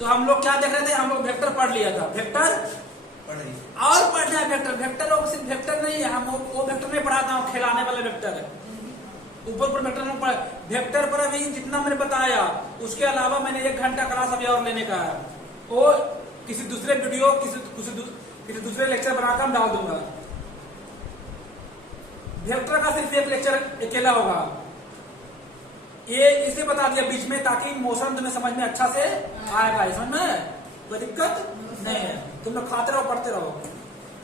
तो हम लोग क्या देख रहे थे, हम लोग वेक्टर पढ़ लिया था, वेक्टर और पढ़ना है वेक्टर। वेक्टर और सिर्फ वेक्टर नहीं है, हम वो वेक्टर नहीं पढ़ाता हूँ, खिलाने वाला वेक्टर है, ऊपर ऊपर वेक्टर नहीं पढ़ा। वेक्टर पर अभी जितना मैंने बताया, उसके अलावा मैंने 1 घंटा क्लास अभी और लेने का है, वो किसी दूसरे वीडियो किसी दूसरे लेक्चर बनाकर हम डाल दूंगा। वेक्टर का सिर्फ एक लेक्चर अकेला होगा, ये इसे बता दिया बीच में ताकि मोशन तुम्हें समझ में अच्छा से आएगा, समझ में कोई दिक्कत नहीं है। तुम लोग खाते रहो, पढ़ते रहो।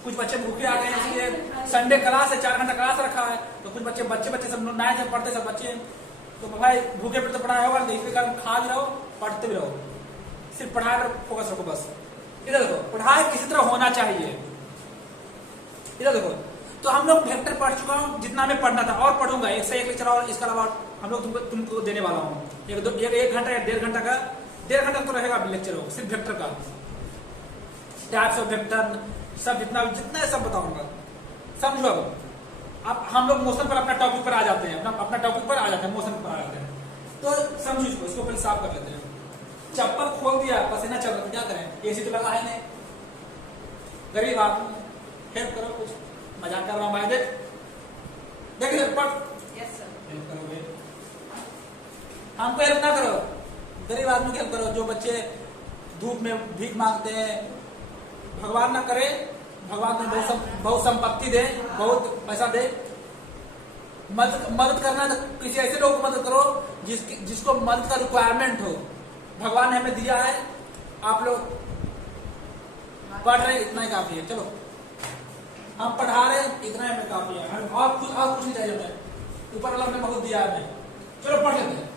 कुछ बच्चे भूखे आ गए हैं, इसलिए संडे क्लास है, 4 घंटा क्लास रखा है, तो कुछ बच्चे सब लोग नए पढ़ते सब बच्चे, तो भाई भूखे पेट तो पढ़ाया होगा, इसके कारण खा भी रहो, पढ़ते भी रहो, सिर्फ पढ़ाई पर फोकस रखो बस। इधर देखो, पढ़ाई किसी तरह होना चाहिए। इधर देखो, तो हम लोग वेक्टर पढ़ चुका हूँ, जितना मैं पढ़ना था और पढ़ूंगा, 1 से 1 लेक्चर और इसके अलावा हम लोग तुमको देने वाला हूँ। 1 घंटा या 1.5 घंटा का, 1.5 घंटा तो रहेगा लेक्चर हो, सिर्फ वेक्टर का, टाइप्स ऑफ वेक्टर सब जितना सब बताऊंगा, समझो। अब हम लोग मोशन पर अपना टॉपिक पर आ जाते हैं, अपना टॉपिक पर आ जाते हैं, मोशन पर आ जाते हैं। तो समझो इसको पहले साफ कर लेते हैं। चप्पल खोल दिया, पसीना चल रहा, क्या करें, एसी तो लगा है नहीं, गरीब आप हेल्प करो, कुछ मजाक कर रहा हूँ मैं, देख हेल्प करोगे, हमको हेल्प ना करो, गरीब आदमी की हेल्प करो। जो बच्चे धूप में भीख मांगते हैं, भगवान ना करे, भगवान ने बहुत संपत्ति दे, बहुत पैसा दे, मदद करना तो किसी ऐसे लोग को मदद करो जिसको मदद का रिक्वायरमेंट हो। भगवान ने हमें दिया है, आप लोग पढ़ रहे, इतना ही काफी है। चलो हम पढ़ा रहे, इतना ही हमें काफी है, और कुछ नहीं चाहिए हमें, ऊपर वाला हमने बहुत दिया है हमें। चलो पढ़ लेते हैं।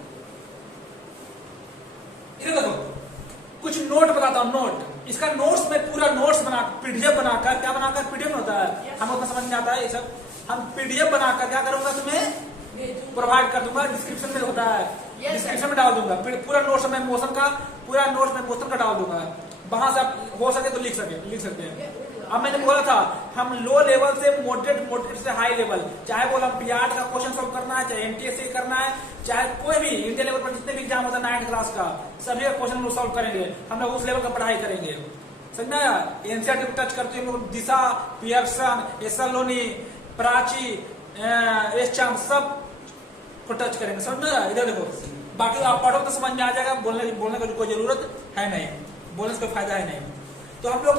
इधर देखो, कुछ नोट बताता हूँ, नोट। इसका नोट्स में पूरा नोट्स बना, पीडीएफ बनाकर, क्या बनाकर पीडीएफ होता है, हम उतना समझ में आता है ये सब। हम पीडीएफ बनाकर क्या करूंगा, तुम्हें प्रोवाइड कर दूंगा, डिस्क्रिप्शन में होता है, डिस्क्रिप्शन में डाल दूंगा। पूरा नोट्स में मोशन का, पूरा नोट्स में मोशन का डाल दूंगा, वहां से आप हो सके तो लिख सकते हैं। अब मैंने बोला था हम लो लेवल से मॉडरेट से हाई लेवल, चाहे वो ओलंपियाड का क्वेश्चन सॉल्व करना है, चाहे एमटीएस करना है, चाहे कोई भी इंडिया लेवल पर जितने भी एग्जाम होता है 9th क्लास का, सभी का क्वेश्चन लोग सॉल्व करेंगे, हम लोग उस लेवल का पढ़ाई करेंगे, समझना यार। एनसीईआरटी को टच करते हैं लोग, दिशा, पियर्सन, एसलोनी, प्राची, एसचाम, सब को टच करेंगे, समझना यार। इधर देखो, बाकी आप पढ़ो तो समझ में आ जाएगा, बोलने की कोई जरूरत है नहीं, बोलने से कोई फायदा है नहीं। तो हम लोग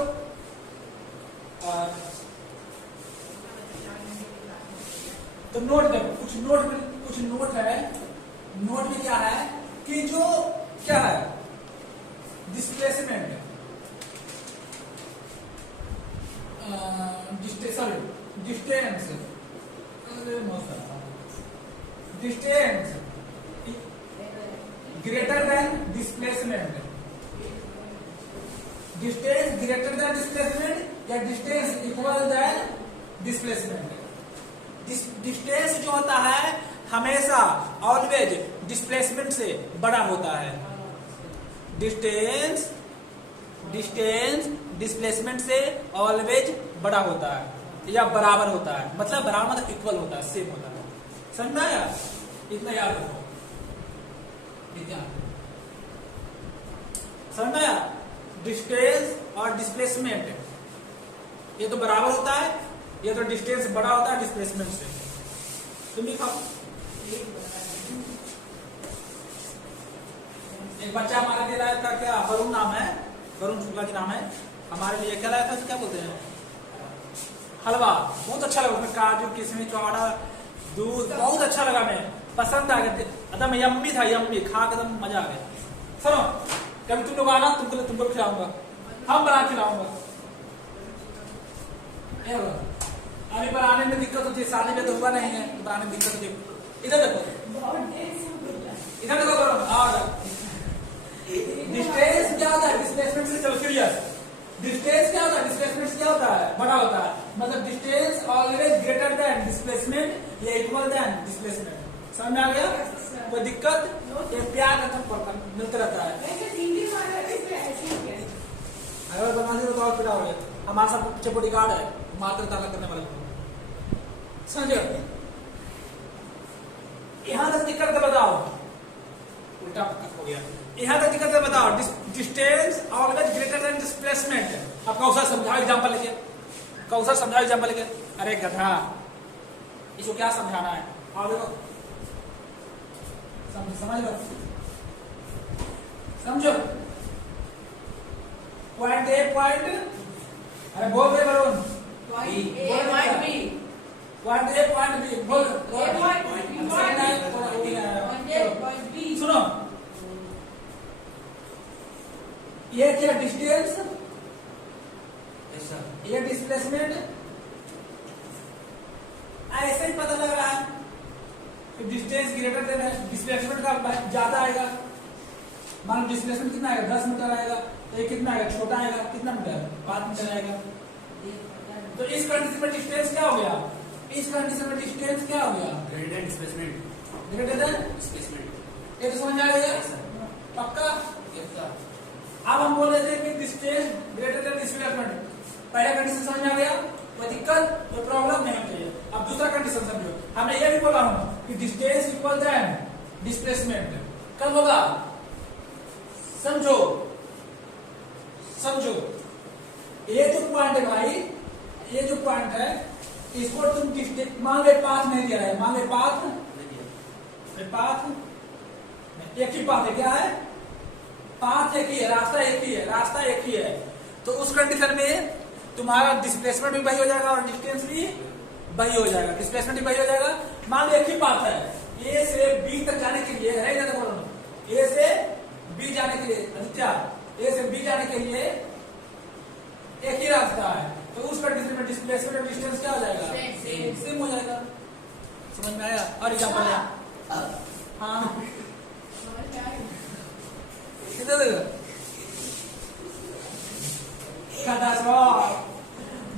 तो नोट देखो, कुछ नोट है। नोट में क्या है कि जो क्या है, displacement, distance greater than displacement, distance greater than displacement या distance equal than displacement. Distance जो होता है हमेशा ऑलवेज डिस्प्लेसमेंट से बड़ा होता है। डिस्टेंस डिस्प्लेसमेंट से ऑलवेज बड़ा होता है या बराबर होता है, मतलब बराबर मतलब इक्वल होता है, सेम होता है, समझना यार, इतना याद रखो, समझना यार। डिस्टेंस और डिस्प्लेसमेंट ये तो बराबर होता है, ये तो डिस्टेंस बड़ा होता है डिस्प्लेसमेंट से। तुम लिखाओ, एक बच्चा हमारे लिए लाया था, क्या वरुण नाम है, वरुण शुक्ला जी नाम है, हमारे लिए क्या लाया था, क्या बोलते हैं, हलवा, बहुत अच्छा लगा, उसमें काजू किशमिश चौड़ा दूध, बहुत अच्छा लगा, मैं पसंद आ गया, एकदम यम्मी था, यम्मी, खा के एकदम मजा आ गया। सुनो, कभी तुम लोग आना, तुमको खिलाऊंगा, हम बना खिलाऊंगा। अभी बनाने में दिक्कत होती है, शादी में तो हुआ नहीं है, तो बनाने में दिक्कत होती है। इधर देखो, डिस्टेंस क्या होता है, डिस्प्लेसमेंट से, चलो सीरियस, डिस्टेंस क्या होता है, डिस्प्लेसमेंट क्या होता है, बड़ा होता है, मतलब distance always greater than displacement या इक्वल देन डिस्प्लेसमेंट। समझ में आ गया, कोई दिक्कत, ये प्यार का मिलता रहता है। अगर बना दे तो और पिटा हो गया, हमारे साथ पीछे बॉडीगार्ड है, मात्र ताला करने वाले को, समझो। यहां तक दिक्कत बताओ, उल्टा हो गया, यहां तक दिक्कत बताओ, डिस्टेंस अब कौशल समझाओ एग्जाम्पल लेके, कौशल समझाओ एग्जाम्पल लेके। अरे गधा, इसको क्या समझाना है? आओ देखो, समझ लो, समझो। पॉइंट ए, पॉइंट, अरे बोल रहे Varun, point A, point B, बोल, सुनो, ये क्या डिस्टेंस, ये डिस्प्लेसमेंट, ऐसे ही पता लग रहा है कि डिस्टेंस ग्रेटर देन है, डिस्प्लेसमेंट का ज्यादा आएगा। मान लो डिस्प्लेसमेंट कितना आएगा, 10 मीटर आएगा, तो ये कितना आएगा, छोटा आएगा, कितना मीटर, 5 मीटर आएगा। तो इस कंडीशन में डिस्टेंस क्या हो गया, इस कंडीशन में डिस्टेंस क्या हो गया, greater than displacement, greater than displacement. ये तो समझ आ गया पक्का। अब हम बोल रहे थे कि डिस्टेंस ग्रेटर देन डिस्प्लेसमेंट, पहला कंडीशन समझ में आ गया, कोई दिक्कत, कोई प्रॉब्लम नहीं होनी चाहिए। अब दूसरा कंडीशन समझो, हमने ये भी बोला हूं कि डिस्टेंस इक्वल देन डिस्प्लेसमेंट कब होगा, समझो, समझो। ये जो पॉइंट है भाई, ये जो पॉइंट है, इसको तुम डिस्टेंस मान लो, पाथ नहीं दिया है, मान लो पाथ, एक ही पाथ है, क्या है, पाथ एक ही है, रास्ता एक ही है, रास्ता एक ही है। तो उस कंडीशन में तुम्हारा डिस्प्लेसमेंट भी वही हो जाएगा और डिस्टेंस भी वही हो जाएगा, डिस्प्लेसमेंट भी वही हो जाएगा। मान लो एक ही पाथ है, ए से बी तक जाने के लिए है, ए से बी जाने के लिए, आदित्य, ए से बी जाने के लिए एक ही रास्ता है, तो उस कंडीशन में डिस्प्लेसमेंट और डिस्टेंस क्या हो जाएगा, सेम हो जाएगा। समझ में आया? और एग्जांपल है, हाँ किधर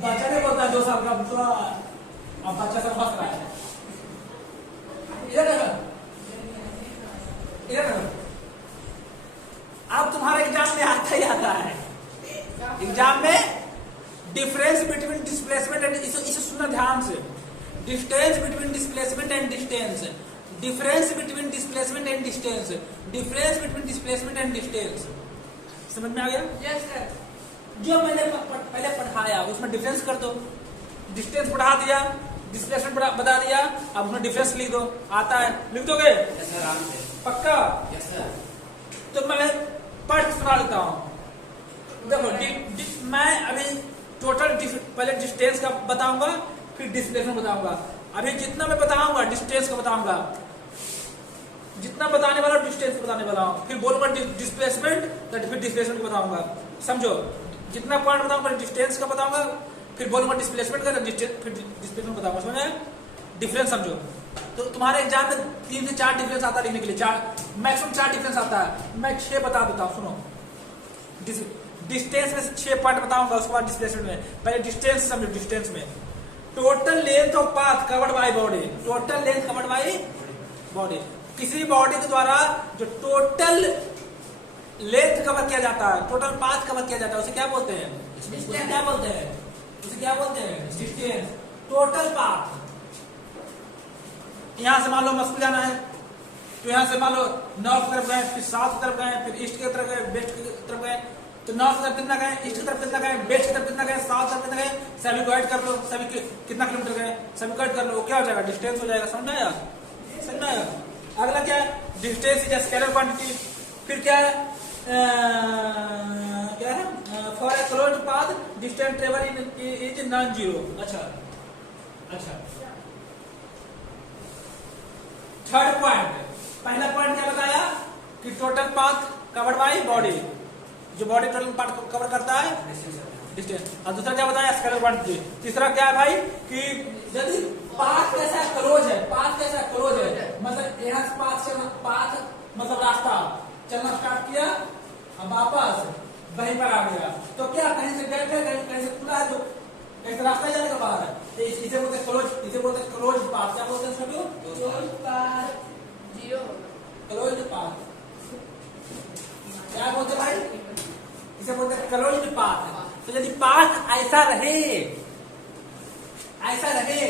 बच्चा नहीं बोलता 2 साल का, अब बच्चा सब हंस रहा है। इधर अब तुम्हारे एग्जाम में आता ही आता है, एग्जाम में डिफरेंस बिटवीन डिस्प्लेसमेंट एंड, इसे सुनना ध्यान से, distance between displacement and distance, difference between displacement and distance, difference between displacement and distance. समझ में आ गया? Yes sir. जो मैंने पहले पढ़ाया उसमें डिफरेंस कर दो, डिस्टेंस बढ़ा दिया, डिस्प्लेसमेंट बता दिया, अब उसमें डिफरेंस लिख दो, आता है, लिख दोगे? यस सर, आराम से। पक्का? Yes sir. तो मैं पढ़ सुना देता हूं। देखो, मैं अभी टोटल पहले डिस्टेंस का बताऊंगा, फिर डिस्प्लेसमेंट बताऊंगा। अभी जितना मैं बताऊंगा डिस्टेंस का बताऊंगा, जितना बताने वाला डिस्टेंस बताने वाला हूं, फिर बोलूंगा डिस्प्लेसमेंट, फिर डिस्प्लेसमेंट बताऊंगा। समझो, जितना पॉइंट बताऊंगा डिस्टेंस का बताऊंगा, फिर बोलूंगा डिस्प्लेसमेंट का, फिर डिस्प्लेसमेंट बताऊंगा। समझ में? डिफरेंस समझो। तो तुम्हारे एग्जाम में 3 से 4 डिफरेंस आता है लिखने के लिए, 4 मैक्सिमम 4 डिफरेंस आता है। मैं 6 बता देता हूँ, सुनो। डिस्टेंस में से 6 पॉइंट बताऊंगा, उसके बाद डिस्प्लेसमेंट में। पहले डिस्टेंस समझो। डिस्टेंस में total length of path covered by body, total length covered by body, किसी बॉडी के द्वारा जो टोटल लेंथ कवर किया जाता है, टोटल पाथ कवर किया जाता है, उसे क्या बोलते हैं, उसे क्या बोलते हैं, उसे क्या बोलते हैं, डिस्टेंस। टोटल पाथ, यहां से मान लो मस्कुल जाना है, तो यहां से मान लो नॉर्थ की तरफ गए, फिर साउथ की तरफ गए, फिर ईस्ट की तरफ गए, वेस्ट की तरफ गए। तो नॉर्थ की तरफ कितना गए, ईस्ट की तरफ कितना गए, वेस्ट की तरफ कितना गए, साउथ की तरफ कितना गए, सभी को ऐड कर लो, सभी कितना किलोमीटर गए, सभी को ऐड कर लो, क्या हो जाएगा, डिस्टेंस हो जाएगा। समझ आया? समझ आया? अगला क्या है, डिस्टेंस इज स्केलर क्वांटिटी। फिर क्या है, क्या है, for a closed path distance travel is non zero. अच्छा अच्छा, थर्ड पॉइंट, पहला पॉइंट क्या बताया कि total path covered by body, जो बॉडी टोटल पाथ कवर करता है डिस्टेंस। और दूसरा क्या बताया, स्केलर क्वांटिटी। तीसरा क्या है भाई कि यदि पाथ कैसा क्लोज है, पाथ कैसा क्लोज है, मतलब यहाँ से पाथ मतलब रास्ता चलना स्टार्ट किया, अब वापस वहीं पर आ गया, तो क्या कहीं से गए थे, कहीं से खुला है, तो कहीं से रास्ता जाने का बाहर है, तो इसे बोलते क्लोज, इसे बोलते क्लोज पाथ। क्या बोलते हैं सभी, क्लोज पाथ, क्लोज पाथ क्या बोलते भाई, इसे बोलते हैं क्लोज पाथ। तो यदि पाथ ऐसा रहे, ऐसा रहे,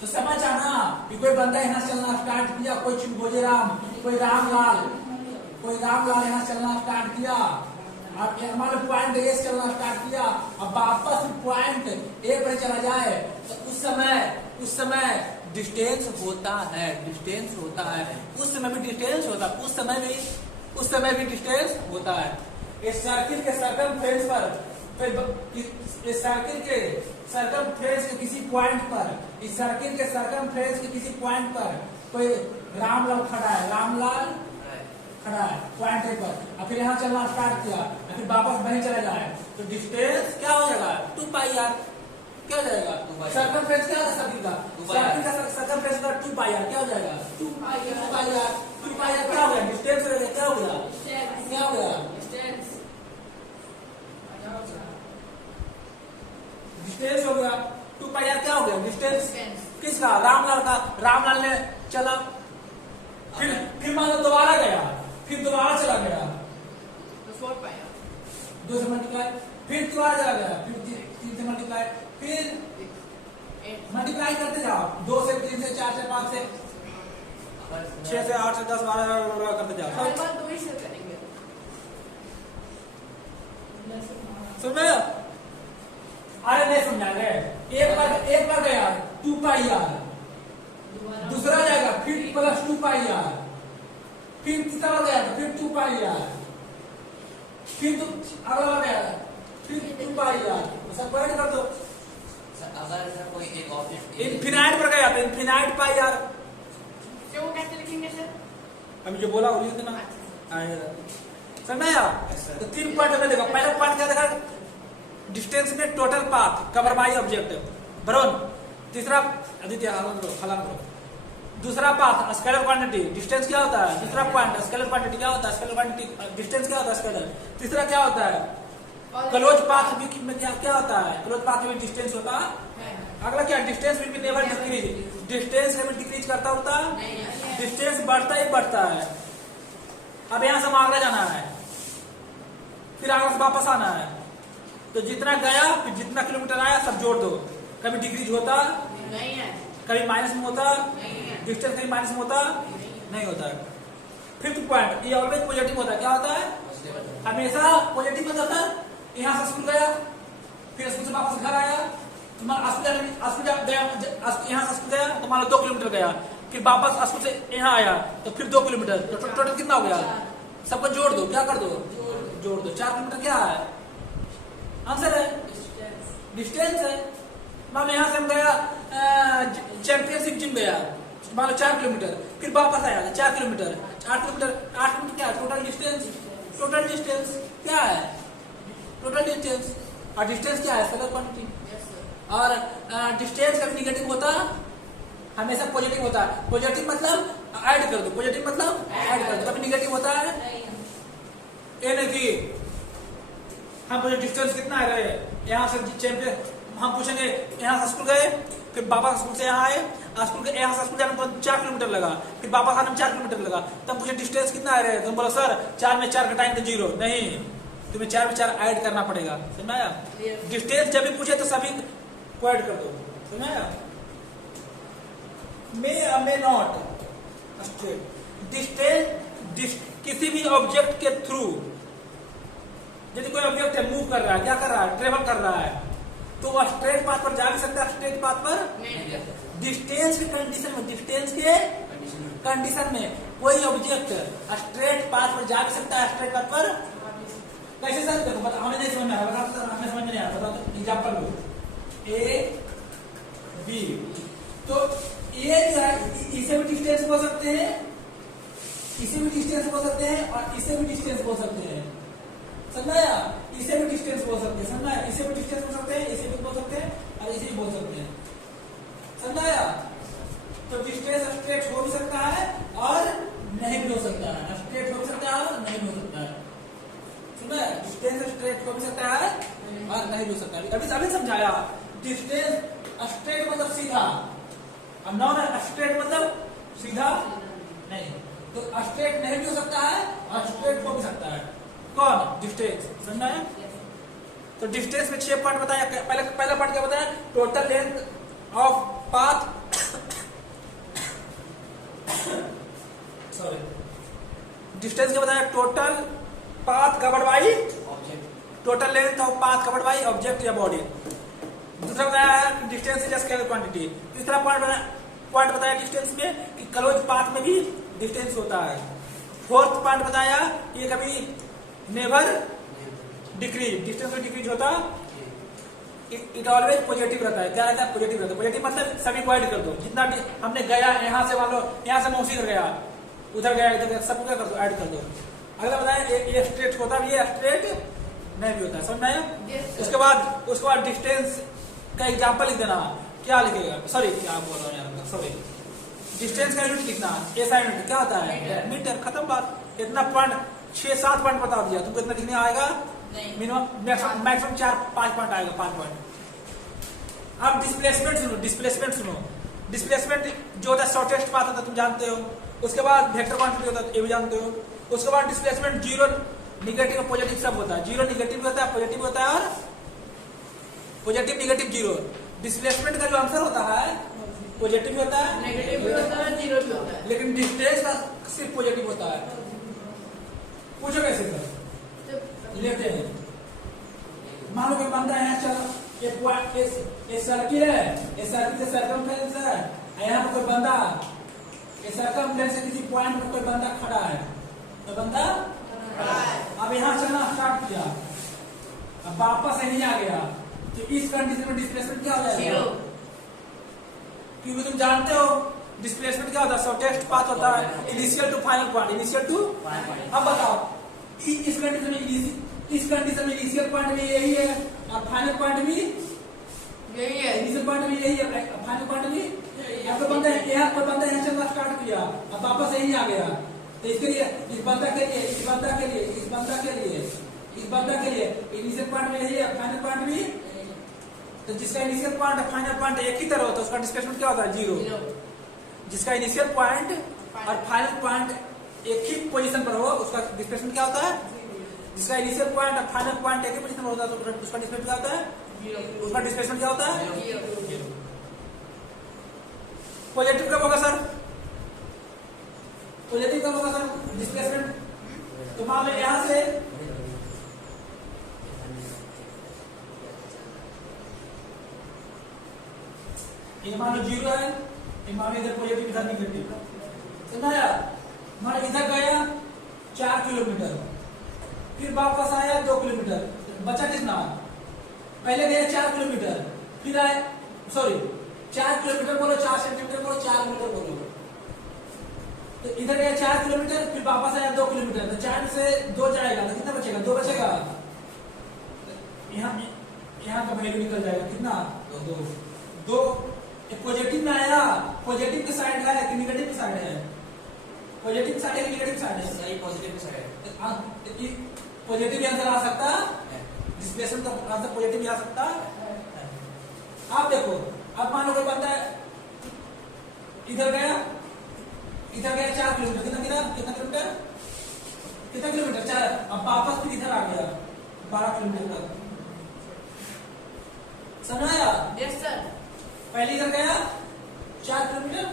तो समझ आना कि कोई बंदा यहाँ चलना स्टार्ट किया, कोई चिंबोजे राम, कोई रामलाल यहाँ चलना स्टार्ट किया, अब मान लो पॉइंट ए से चलना स्टार्ट किया, अब वापस पॉइंट ए पर चला जाए तो उस समय डिस्टेंस होता है, डिस्टेंस होता है, उस समय भी डिस्टेंस होता है, उस समय भी डिस्टेंस होता है। इस सर्किल के सर्कमफ्रेंस पर, इस सर्किल के सर्कमफ्रेंस के किसी पॉइंट पर, इस सर्किल के सर्कमफ्रेंस के किसी पॉइंट पर कोई रामलाल खड़ा है, रामलाल खड़ा है पॉइंट ए पर, और फिर यहाँ चलना स्टार्ट किया, और फिर वापस वहीं चला जाए तो डिस्टेंस क्या हो जाएगा 2πr, क्या हो जाएगा सर्कमफ्रेंस, क्या है सर्किल का सर्कमफ्रेंस का 2πr क्या हो जाएगा 2πr क्या हो गया डिस्टेंस, क्या हो गया डिस्टेंस हो गया 2πr, क्या हो गया डिस्टेंस किसका, रामलाल का। रामलाल ने चला, फिर मान लो दोबारा गया, फिर दोबारा चला गया 2 से मल्टीप्लाई, फिर दोबारा चला गया, फिर 3 से मल्टीप्लाई, फिर मल्टीप्लाई करते जाओ 2 से 3 से 4 से 5 से 6 से 8 से 10 12 करते जाओ। समझ, अरे नहीं समझा रहे, एक बार गया 2πr, दूसरा जाएगा फिर प्लस 2πr, फिर तीसरा गया फिर 2πr, फिर अगला गया फिर 2πr, सब पॉइंट कर दो। अगर सर कोई एक ऑब्जेक्ट इनफिनाइट पर गया तो इनफिनाइट πr, वो कैसे लिखेंगे सर? अभी जो बोला वो लिख देना, समझ में आया। तो 3 पॉइंट में देखो, पहला पॉइंट क्या देखा, डिस्टेंस में total path cover by object बरोन, तीसरा आदित्य हलान करो, दूसरा पाथ स्केलर क्वांटिटी, डिस्टेंस क्या होता है, दूसरा पॉइंट स्केलर क्वांटिटी क्या होता है, स्केलर क्वांटिटी डिस्टेंस क्या होता है स्केलर, तीसरा क्या होता है क्लोज पाथ में क्या होता है, क्लोज पाथ में डिस्टेंस होता है। अगला क्या, distance will be never decrease, distance कभी डिक्रीज करता होता, डिस्टेंस बढ़ता ही बढ़ता है। अब यहां से हम आगरा जाना है, फिर आगरा से वापस आना है, तो जितना गया फिर जितना किलोमीटर आया सब जोड़ दो, कभी डिक्रीज होता नहीं है, कभी माइनस में होता, नहीं है, डिस्टेंस कभी माइनस में होता नहीं होता है। फिफ्थ पॉइंट, ये ऑलवेज पॉजिटिव होता है, क्या होता है हमेशा पॉजिटिव होता है। यहाँ से स्कूल गया, फिर स्कूल से वापस घर आया, स्कूल गया, यहाँ से स्कूल गया तो मान लो 2 किलोमीटर गया, फिर वापस स्कूल से यहाँ आया तो फिर 2 किलोमीटर, तो टोटल कितना हो गया, सबको जोड़ दो, क्या कर दो जोड़ दो, 4 किलोमीटर क्या है आंसर है, डिस्टेंस है। मान लो यहाँ से हम गया चैंपियनशिप जिम गया, मान लो 4 किलोमीटर, फिर वापस आया 4 किलोमीटर, 8 किलोमीटर क्या टोटल डिस्टेंस क्या है, टोटल डिस्टेंस। और डिस्टेंस क्या है, स्केलर क्वांटिटी। और डिस्टेंस कभी निगेटिव होता हमेशा पॉजिटिव होता है, पॉजिटिव मतलब ऐड कर दो, पॉजिटिव मतलब ऐड कर दो, कभी निगेटिव होता है ये नहीं कि हम पूछे डिस्टेंस कितना है, यहाँ से चैंपियन हम पूछेंगे, यहाँ से स्कूल गए फिर वापस स्कूल से यहाँ आए, स्कूल के यहाँ से स्कूल जाने में 4 किलोमीटर लगा, फिर वापस आने में 4 किलोमीटर लगा, तब पूछे डिस्टेंस कितना है रहे, तुम बोलो सर 4 में 4 घटाएंगे 0, नहीं तुम्हें 4 में 4 ऐड करना पड़ेगा, समझ आया। डिस्टेंस जब भी पूछे तो सभी को ऐड कर दो, समझ आया। मे नॉट स्ट्रेट, डिस्टेंस किसी भी ऑब्जेक्ट के थ्रू, यदि कोई ऑब्जेक्ट है मूव कर रहा है, क्या कर रहा है, ट्रेवल कर रहा है, तो वह स्ट्रेट पाथ पर जा भी सकता है, स्ट्रेट पाथ पर डिस्टेंस की कंडीशन में, डिस्टेंस के कंडीशन में कोई ऑब्जेक्ट स्ट्रेट पाथ पर जा भी सकता है, स्ट्रेट पाथ पर कैसे सर, देखो बता, हमें नहीं समझ में आ रहा, बता सर हमें समझ में नहीं आ रहा, बताओ तो एग्जांपल लो ए बी, तो ये जो है इसे भी डिस्टेंस बोल सकते हैं, इसे भी डिस्टेंस बोल सकते हैं, और इसे भी डिस्टेंस बोल सकते हैं, समझाया, इसे भी डिस्टेंस बोल सकते हैं, समझाया, इसे भी डिस्टेंस बोल सकते हैं, इसे भी बोल सकते हैं, और इसे भी बोल सकते हैं, समझाया। तो डिस्टेंस स्ट्रेट हो भी सकता है और नहीं भी हो सकता है, स्ट्रेट हो भी सकता है और नहीं भी हो सकता है, समझा, डिस्टेंस स्ट्रेट हो भी सकता है और नहीं भी हो सकता है। अभी समझाया, डिस्टेंस स्ट्रेट मतलब सीधा, और नॉन स्ट्रेट मतलब सीधा नहीं, तो स्ट्रेट नहीं भी हो सकता है और स्ट्रेट हो भी सकता है, कौन, डिस्टेंस, समझना है। तो डिस्टेंस में 6 पॉइंट बताया, पहला पॉइंट क्या बताया, total length of path, sorry distance क्या बताया, total path covered by total length of path covered by object या बॉडी। दूसरा बताया है डिस्टेंस इज स्केलर क्वांटिटी। तीसरा पॉइंट बताया डिस्टेंस में कि क्लोज पाथ में भी डिस्टेंस होता है। फोर्थ पॉइंट बताया ये कभी नेवर डिक्रीज, डिस्टेंस में डिक्रीज होता, इट ऑलवेज पॉजिटिव रहता है। क्या रहता है? पॉजिटिव रहता है। पॉजिटिव मतलब सभी को ऐड कर दो, जितना हमने गया यहाँ से, मान लो यहाँ से मौसी कर गया, उधर गया इधर गया, सबको क्या कर दो? ऐड कर दो। अगला बताया ये स्ट्रेट होता है, ये स्ट्रेट नहीं भी होता है। समझ में आया? उसके बाद डिस्टेंस का एग्जांपल लिख देना। क्या लिखेगा? सॉरी क्या बोल रहा हूँ यार, सॉरी। डिस्टेंस का यूनिट लिखना, एसआई यूनिट क्या होता है? मीटर। खत्म बात। इतना पॉइंट 6-7 पॉइंट बता दिया तुमको, इतना लिखने आएगा मिनिमम, मैक्सिमम 4-5 पॉइंट आएगा, 5 पॉइंट। अब डिस्प्लेसमेंट सुनो, डिस्प्लेसमेंट जो होता है शॉर्टेस्ट पाथ होता है, तुम जानते हो। उसके बाद वेक्टर क्वांटिटी होता है, ये भी जानते हो। उसके बाद डिस्प्लेसमेंट जीरो, निगेटिव, पॉजिटिव सब होता है। जीरो निगेटिव होता है, पॉजिटिव होता है, और पॉजिटिव निगेटिव जीरो। डिस्प्लेसमेंट का जो आंसर होता है पॉजिटिव भी होता है, नेगेटिव भी होता है, जीरो भी होता है, लेकिन डिस्टेंस का सिर्फ पॉजिटिव होता है। पूछो कैसे सर? लेते हैं, मान लो कोई बंदा है, चलो एक सर्किल है, इस सर्किल से सर्कमफ्रेंस है, यहाँ पर कोई बंदा, इस सर्कमफ्रेंस से किसी पॉइंट पर कोई बंदा खड़ा है, तो बंदा अब यहाँ चलना स्टार्ट किया, अब वापस यहीं आ गया, तो इस कंडीशन में डिस्प्लेसमेंट क्या हो जाएगा? क्योंकि तुम जानते हो डिस्प्लेसमेंट क्या होता है? शॉर्टेस्ट पाथ होता है, initial to final point, initial to. अब बताओ इस कंडीशन में इनिशियल पॉइंट भी यही है और फाइनल पॉइंट भी यही है, इनिशियल पॉइंट भी यही है, फाइनल पॉइंट भी। अब तो बंदा यहाँ चलना स्टार्ट किया, अब वापस यही आ गया, तो इसके लिए इस बंदा के लिए, इस बंदा के लिए, इस बंदा के लिए, इस बंदा के लिए इनिशियल पॉइंट में यही है, फाइनल पॉइंट भी। तो जिसका इनिशियल पॉइंट और फाइनल पॉइंट एक ही तरह होता है, उसका डिस्प्लेसमेंट क्या होता है? जीरो। जिसका इनिशियल पॉइंट और फाइनल पॉइंट एक ही पोजीशन पर हो, उसका डिस्प्लेसमेंट क्या होता है? जिसका इनिशियल पॉइंट और फाइनल पॉइंट एक ही पोजीशन पर होता है, तो उसका डिस्प्लेसमेंट क्या होता है? उसका डिस्प्लेसमेंट क्या होता है? पॉजिटिव कब होगा सर? पॉजिटिव कब होगा सर डिस्प्लेसमेंट? तो मान लो यहां से ये मान लो जीरो है, मान लो इधर पॉजिटिव इधर निगेटिव, समझाया? मान इधर गया 4 किलोमीटर, फिर वापस आया 2 किलोमीटर, बचा कितना? पहले गया 4 किलोमीटर, फिर आए, सॉरी 4 किलोमीटर बोलो, 4 सेंटीमीटर बोलो, 4 मीटर बोलो, तो इधर गया 4 किलोमीटर, फिर वापस आया 2 किलोमीटर, तो 4 से 2 जाएगा तो कितना बचेगा? 2 बचेगा। यहाँ का वैल्यू निकल जाएगा कितना? 2। पॉजिटिव में आया, पॉजिटिव की साइड है कि निगेटिव की साइड है? पॉजिटिव साइड है कि निगेटिव साइड है? सही पॉजिटिव की साइड है। पॉजिटिव आंसर आ सकता है, डिस्प्लेसमेंट का आंसर पॉजिटिव आ सकता है। आप देखो, अब मान लो कोई बंदा इधर गया 4 किलोमीटर, कितना किलोमीटर 4, अब वापस फिर इधर आ गया 12 किलोमीटर तक, समझाया? Yes sir. पहले इधर गया 4 किलोमीटर,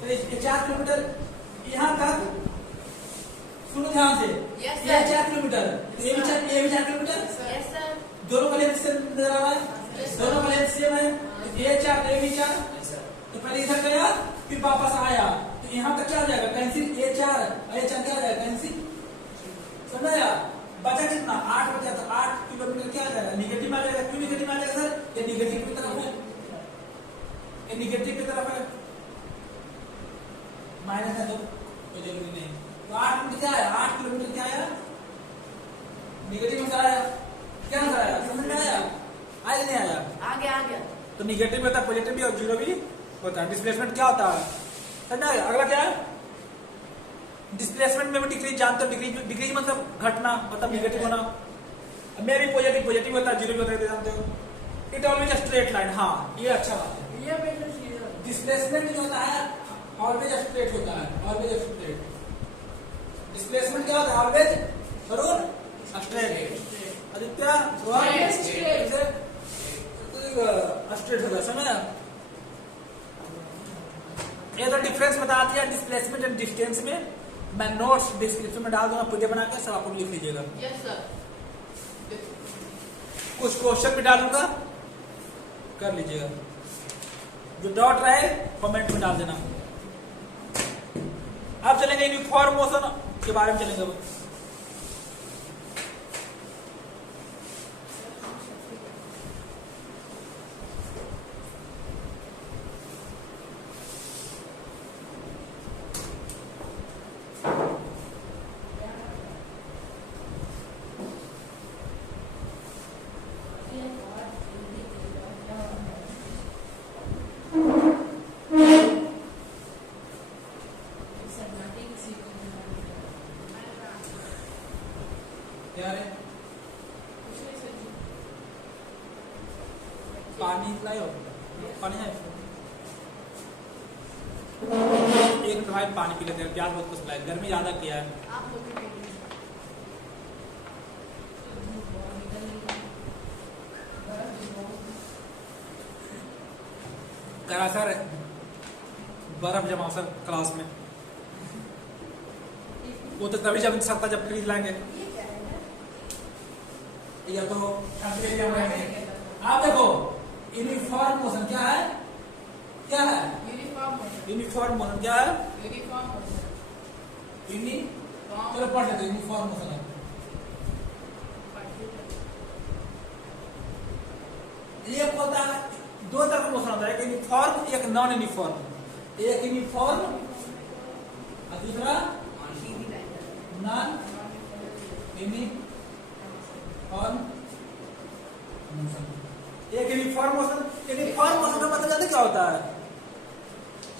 तो ये 4 किलोमीटर यहाँ तक, सुनो ध्यान से, Yes, ये sir. 4 किलोमीटर, ये भी 4 किलोमीटर, यस सर। दोनों का लेंथ सेम नजर आ रहा है, Yes, sir. दोनों का लेंथ सेम है, ये 4 ये भी 4, तो पहले इधर गया फिर वापस आया, तो यहाँ तक क्या हो जाएगा? कैंसिल, ये 4 और ये 4 क्या हो जाएगा? कैंसिल, समझाया? बचा कितना? 8 बचा, तो 8 किलोमीटर क्या आ जाएगा? निगेटिव आ जाएगा। क्यों निगेटिव आ जाएगा सर? ये निगेटिव की तरफ है, ये निगेटिव की तरफ है, माइनस है तो कोई जरूरी नहीं। तो 8 किलोमीटर क्या आया? 8 किलोमीटर क्या आया? निगेटिव में आया, क्या आंसर आया? समझ में आया? आया नहीं आया? आ गया। तो निगेटिव होता है, पॉजिटिव भी और जीरो भी होता है। डिस्प्लेसमेंट क्या होता है? समझ आया? अगला क्या है? डिस्प्लेसमेंट में भी डिक्रीज जानते हो, डिक्रीज मतलब घटना, मतलब निगेटिव होना। में भी पॉजिटिव होता है, जीरो भी होता है, जानते हो। इट ऑलवेज स्ट्रेट लाइन, हाँ ये अच्छा बात है। ये बेटर चीज है। डिस्प्लेसमेंट जो होता है ऑलवेज स्ट्रेट होता है, ऑलवेज स्ट्रेट। डिस्प्लेसमेंट क्या होता है? ऑलवेज जरूर स्ट्रेट। आदित्य स्ट्रेट होगा, समझ? ये तो डिफरेंस बता दिया डिस्प्लेसमेंट एंड डिस्टेंस में। मैं नोट्स डिस्क्रिप्शन में डाल दूंगा, पीडीएफ बना के सब आप लोग लिख लीजिएगा। Yes sir. कुछ क्वेश्चन भी डालूंगा, कर लीजिएगा। जो डाउट रहे कमेंट में डाल देना। अब चलेंगे यूनिफॉर्म मोशन के बारे में चलेंगे। पानी लाओ, पानी है एक तो भाई पानी पी लेते हैं, प्याज बहुत कुछ लाए, गर्मी ज्यादा किया है। आप लोग भी करा सर बर्फ जमा सर क्लास में, वो तो तभी जब सकता जब खरीद लाएंगे, या तो ठंड के एरिया में रहेंगे। आप देखो यूनिफॉर्म मोशन क्या है, क्या है यूनिफॉर्म मोशन क्या है, चलो पढ़ लेते हैं। यूनिफॉर्म मोशन है एक होता है, दो तरह का मोशन होता है, एक यूनिफॉर्म एक नॉन यूनिफॉर्म। एक यूनिफॉर्म और दूसरा नॉन यूनिफॉर्म मोशन। एक यूनिफॉर्म मोशन, यूनिफॉर्म मोशन का मतलब जानते क्या होता है,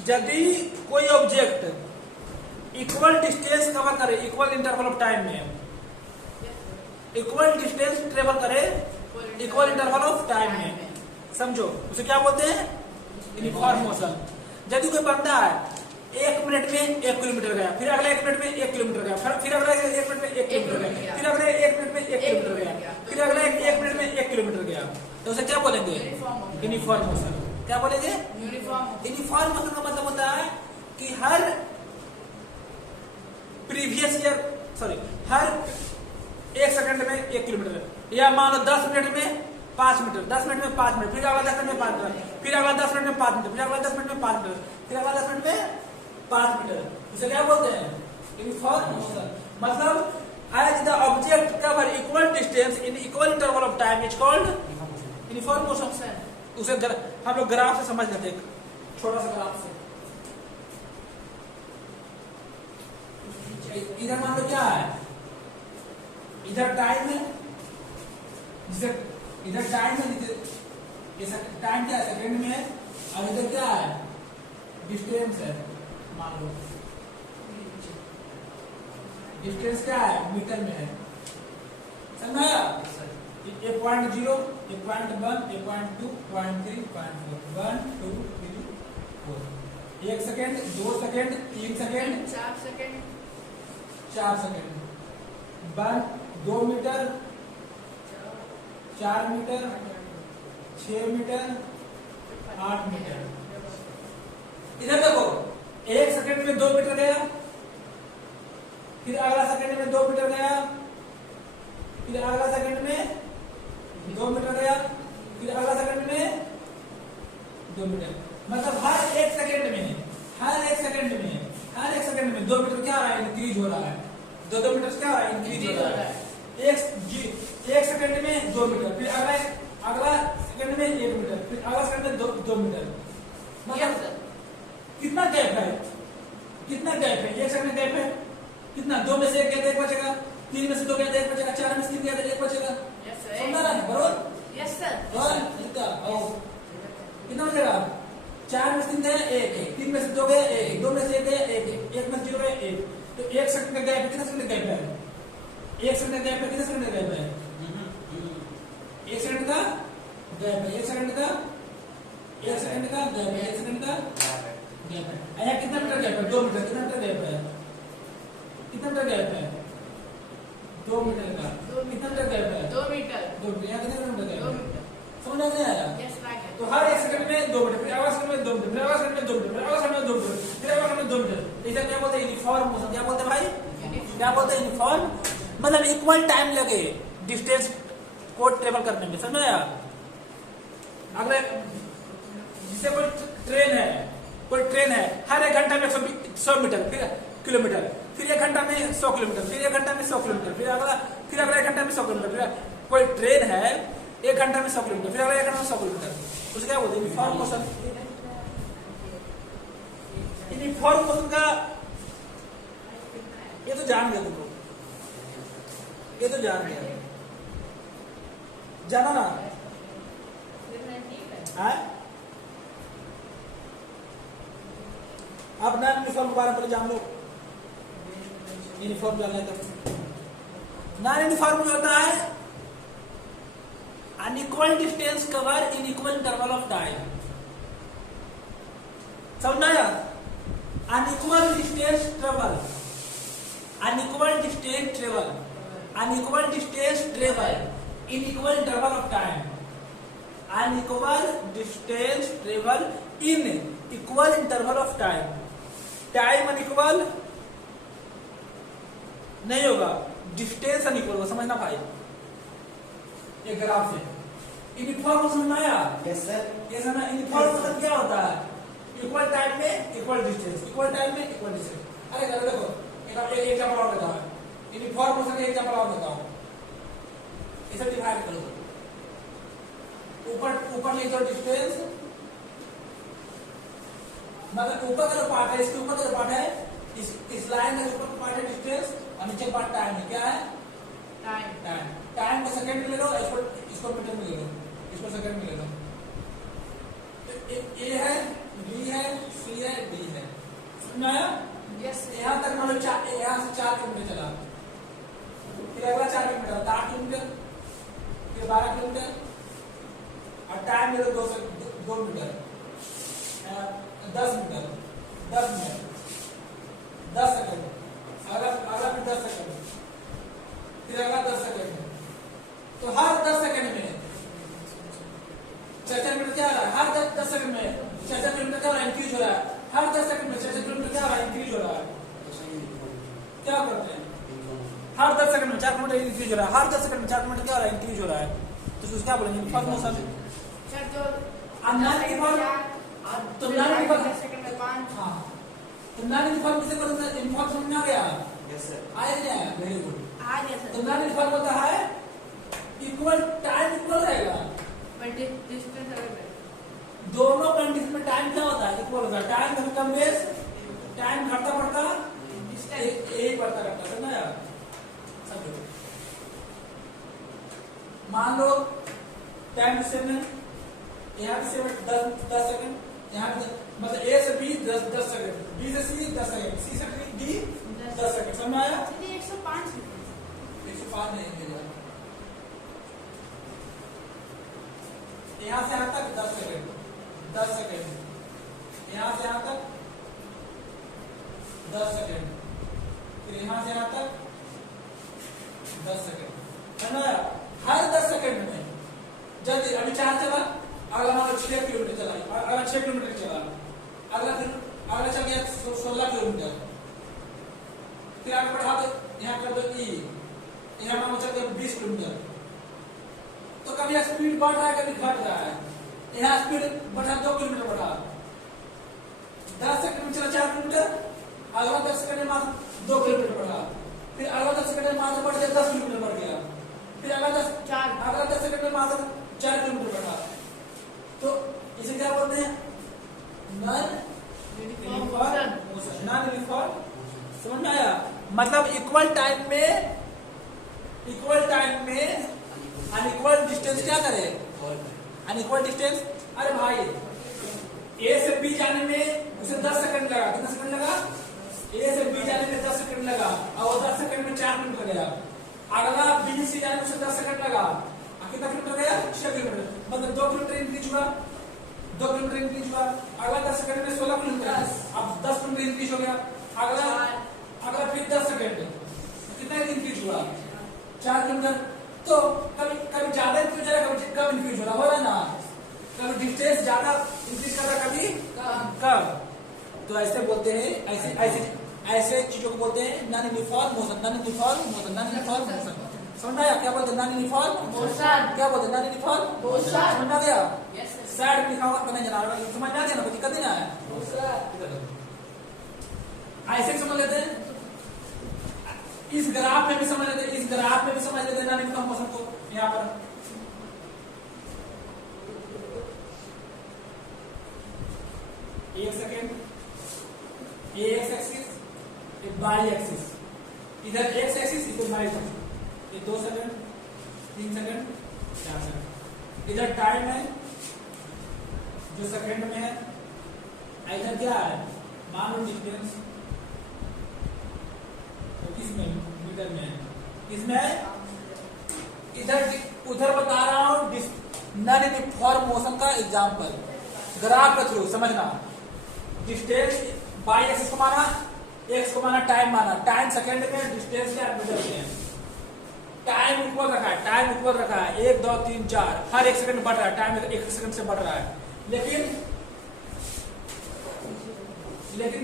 यदि कोई ऑब्जेक्ट इक्वल डिस्टेंस कवर करे इक्वल इंटरवल ऑफ टाइम में, इक्वल डिस्टेंस ट्रेवल करे इक्वल इंटरवल ऑफ टाइम में, समझो उसे क्या बोलते हैं, यूनिफॉर्म मोशन। यदि कोई बंदा है 1 मिनट में 1 किलोमीटर गया, फिर अगले 1 मिनट में 1 किलोमीटर गया, फिर अगले 1 मिनट में 1 किलोमीटर गया, फिर अगले 1 मिनट में 1 किलोमीटर गया, फिर अगले 1 मिनट में 1 किलोमीटर गया, तो उसे क्या बोलेंगे, यूनिफॉर्म मोशन। क्या बोलेंगे, यूनिफॉर्म मोशन का मतलब होता है कि हर प्रीवियस ईयर हर 1 सेकंड में 1 किलोमीटर, या मान लो 10 मिनट में 5 मीटर, 10 मिनट में 5 मिनट, फिर अगला 10 मिनट में 5 मीटर, फिर अगला 10 मिनट में 5 मीटर, फिर अगला 10 मिनट में 5 मीटर, फिर अगला 10 मिनट में 5 मीटर, इसे क्या बोलते हैं, यूनिफॉर्म मोशन। मतलब as the object cover equal distance in equal interval of time is called uniform motion. उसे हम लोग ग्राफ से समझ लेते हैं, छोटा सा ग्राफ से। इधर मान लो क्या है, इधर टाइम है, जिसे इधर टाइम है, टाइम क्या है सेकंड में है, और इधर क्या है डिस्टेंस है, मान लो डिस्टेंस क्या है मीटर में है, समझ आया। 1.0 1.1 1.2 0.3 0.4 1 2 3 4 1 second 2 second 3 second 4 second 2 metre 4 metre 6 metre 8 metre. इधर देखो 1 सेकेंड में 2 मीटर गया, फिर अगला सेकेंड में 2 मीटर गया, फिर अगला सेकेंड में 2 मीटर गया, फिर अगला सेकेंड में 2 मीटर। मतलब हर 1 सेकेंड में 2 मीटर क्या हो रहा है, इंक्रीज हो रहा है। 2 मीटर क्या हो रहा है, इंक्रीज हो रहा है। एक सेकेंड में 2 मीटर, फिर अगला सेकेंड में 1 मीटर, फिर अगला सेकेंड में 2 मीटर। मतलब कितना गैप है, कितना गैप है, 1 सेकेंड गैप है कितना, 2 में से 1 गया तो 1 बचेगा, 3 में से 2 गया तो 1 बचेगा, 4 में से 3 गया तो 1 बचेगा। समझा ना, बरोबर। कितना बचेगा, 4 में से 3 गया 1, 3 में से 2 गया 1, 2 में से 1 गया 1, 1 में से 0 गया 1, तो 1 सेकंड का गैप कितना सेकंड का गैप है, 1 सेकंड का गैप है, कितना सेकंड का गैप है, 1 सेकंड का गैप है, 1 सेकंड का गैप है, 1 सेकंड का गैप है। यहाँ कितना मीटर गैप है, 2 मीटर, कितना मीटर गैप है, कितना मीटर गैप है, 2 मीटर का, कितना मीटर गैप है, 2 मीटर, 2 मीटर, यहाँ कितना मीटर गैप है, समझ नहीं आया। तो हर 1 सेकंड में 2 मीटर, फिर अगला सेकंड में 2 मीटर, फिर अगला सेकंड में 2 मीटर, फिर अगला सेकंड में 2 मीटर, फिर अगला सेकंड में 2 मीटर। इसे क्या बोलते हैं, यूनिफॉर्म मोशन। क्या बोलते हैं भाई, क्या बोलते हैं, यूनिफॉर्म। मतलब इक्वल टाइम लगे डिस्टेंस वो ट्रेवल करने में, समझ में आया? अगले जिसे कोई ट्रेन है हर 1 घंटा में 100 मीटर, फिर किलोमीटर, फिर 1 घंटा में 100 किलोमीटर, फिर 1 घंटा में 100 किलोमीटर, फिर अगला 1 घंटा में 100 किलोमीटर, फिर कोई ट्रेन है 1 घंटा में 100 किलोमीटर, फिर अगला 1 घंटा में 100 किलोमीटर, उसे क्या बोलते हैं? Uniform motion. यूनिफॉर्म मोशन का ये तो जान गया तुमको, ये तो जान गया, जाना ना है? आप नॉन यूनिफॉर्म के बारे में पहले जान लो, यूनिफॉर्म जानना है तो। नॉन यूनिफॉर्म होता है unequal distance cover in equal interval of time. समझना है? Unequal distance travel, unequal distance travel, unequal distance travel in equal interval of time, unequal distance travel in equal interval of time. Time unequal नहीं होगा, distance unequal होगा, समझना भाई? एक graph से uniform समझ आया? Yes sir. ये समझना, यूनिफॉर्म मतलब क्या होता है? इक्वल टाइम में इक्वल डिस्टेंस, इक्वल टाइम में इक्वल डिस्टेंस। अरे देखो एक एग्जांपल और देता हूं, यूनिफॉर्म मोशन का एग्जांपल और देता हूं। इसे डिवाइड करो, ऊपर लिख दो डिस्टेंस, मतलब ऊपर का जो पार्ट है, इसके ऊपर का जो पार्ट है, इस लाइन का जो ऊपर का पार्ट है डिस्टेंस, और नीचे पार्ट टाइम है। क्या है? टाइम को सेकंड में ले लो, इसको मीटर में ले लो, इसको सेकंड में ले लो। ए है, बी है, सी है, डी है, समझ आया? यस। यहाँ तक मान लो यहाँ से 4 किलोमीटर चला, फिर अगला 4 किलोमीटर, 8 किलोमीटर, फिर 12 किलोमीटर, और टाइम ले लो 2 मीटर, 10 मीटर, 10 मिनट, 10 सेकंड, अगला फिर 10 सेकंड, फिर अगला 10 सेकंड। तो हर 10 सेकंड में 4 किलोमीटर क्या हो रहा है? हर 10 सेकंड में 4 किलोमीटर क्या हो रहा है? इंक्रीज हो रहा है। हर 10 सेकंड में 4 किलोमीटर क्या हो रहा है? इंक्रीज हो रहा है। क्या करते हैं? हर 10 सेकंड में 4 किलोमीटर इंक्रीज हो रहा है, हर 10 सेकंड में 4 किलोमीटर क्या हो रहा है? इंक्रीज हो रहा है। तो उसको क्या बोलेंगे? Uniform motion. सर जो नॉन यूनिफॉर्म, तो नॉन यूनिफॉर्म सेकंड में 5। हाँ, तो नॉन यूनिफॉर्म किसे बोलते हैं? यूनिफॉर्म समझ में आ गया? Yes sir. आया कि नहीं आया? Very good. आ गया सर। तो नॉन यूनिफॉर्म होता है इक्वल टाइम इक्वल रहेगा, बट डिस्टेंस अलग है। दोनों कंडीशन में टाइम क्या होता है? इक्वल होता है। टाइम कम बेस, टाइम घटता बढ़ता एक बढ़ता घटता, समझ आया? समझो, मान लो टाइम सेम है, यहाँ भी सेम है 10 सेकंड, यहाँ भी मतलब ए से बी 10 सेकंड, बी से सी 10 सेकंड, सी से डी 10 सेकंड, समझ में आया? 105 105 नहीं मिलेगा, यहाँ से यहाँ तक 10 सेकंड, 10 सेकंड, यहाँ से यहाँ तक 10 सेकंड, फिर यहाँ से यहाँ तक 10 सेकंड, है ना? हर 10 सेकंड में जल्दी, अभी 4 चला, अगला मान लो 6 किलोमीटर चला, अगला 6 किलोमीटर चला, अगला चल गया 16 किलोमीटर, फिर आगे बढ़ा दो, यहाँ कर दो ई, यहाँ मान लो चल गया 20 किलोमीटर। तो कभी स्पीड बढ़ रहा है, कभी घट रहा है। यहाँ स्पीड बढ़ा 2 किलोमीटर बढ़ा, 10 सेकंड में चला 4 किलोमीटर, अगला 10 सेकंड में 2 किलोमीटर बढ़ा, फिर अगला 10 सेकंड में बढ़ गया 10 किलोमीटर बढ़ गया, फिर अगला 10 सेकंड में 4 किलोमीटर बढ़ा। तो इसे क्या बोलते हैं? Non uniform. समझ में आया? मतलब इक्वल टाइम में अनइक्वल डिस्टेंस क्या करे? Unequal distance. अरे भाई ए से बी जाने में उसे 10 सेकंड लगा, कितना सेकंड लगा? ए से बी जाने में 10 सेकंड लगा, और 10 सेकंड में 4 किलोमीटर गया। अगला बी से जाने में उसे 10 सेकंड लगा, कितना किलोमीटर गया? 6 किलोमीटर, मतलब 2 किलोमीटर इंक्रीज हुआ, 2 किलोमीटर इंक्रीज हुआ। अगला 10 सेकंड में 16 किलोमीटर, अब 10 किलोमीटर इंक्रीज हो गया। अगला फिर 10 सेकंड, कितना इंक्रीज हुआ? 4 किलोमीटर। तो कभी ज्यादा इंक्रीज हो रहा है, कभी कम इंक्रीज हो रहा है ना? कभी डिस्टेंस ज्यादा इंक्रीज कर रहा है, कभी कम। तो ऐसे बोलते हैं, ऐसे चीजों को बोलते हैं non uniform motion, non uniform motion, non uniform motion. समझ में आया क्या बोलते नॉन यूनिफॉर्म मोशन क्या बोलते नॉन यूनिफॉर्म मोशन समझ में आ गया यस सर सैड में लिखा होगा तो नहीं जाना समझ में आ गया ना कोई दिक्कत नहीं आया ऐसे समझ लेते हैं इस ग्राफ में भी समझ लेते हैं इस ग्राफ में भी समझ लेते हैं नॉन यूनिफॉर्म मोशन को यहाँ पर एक second X axis Y axis इधर एक्स एक्सिस इधर वाई एक्सिस ये 2 सेकंड 3 सेकंड 4 सेकंड इधर टाइम है जो सेकंड में है इधर क्या है मान लो डिस्टेंस तो किसमें मीटर में है किसमें इधर उधर बता रहा हूं नॉन यूनिफॉर्म मोशन का एग्जांपल ग्राफ के थ्रू समझना डिस्टेंस बाई एक्सिस को माना एक्स को माना टाइम माना टाइम सेकंड में डिस्टेंस क्या मीटर में है टाइम ऊपर रखा है 1 2 3 4 हर एक सेकंड बढ़ रहा है टाइम 1 सेकंड से बढ़ रहा है लेकिन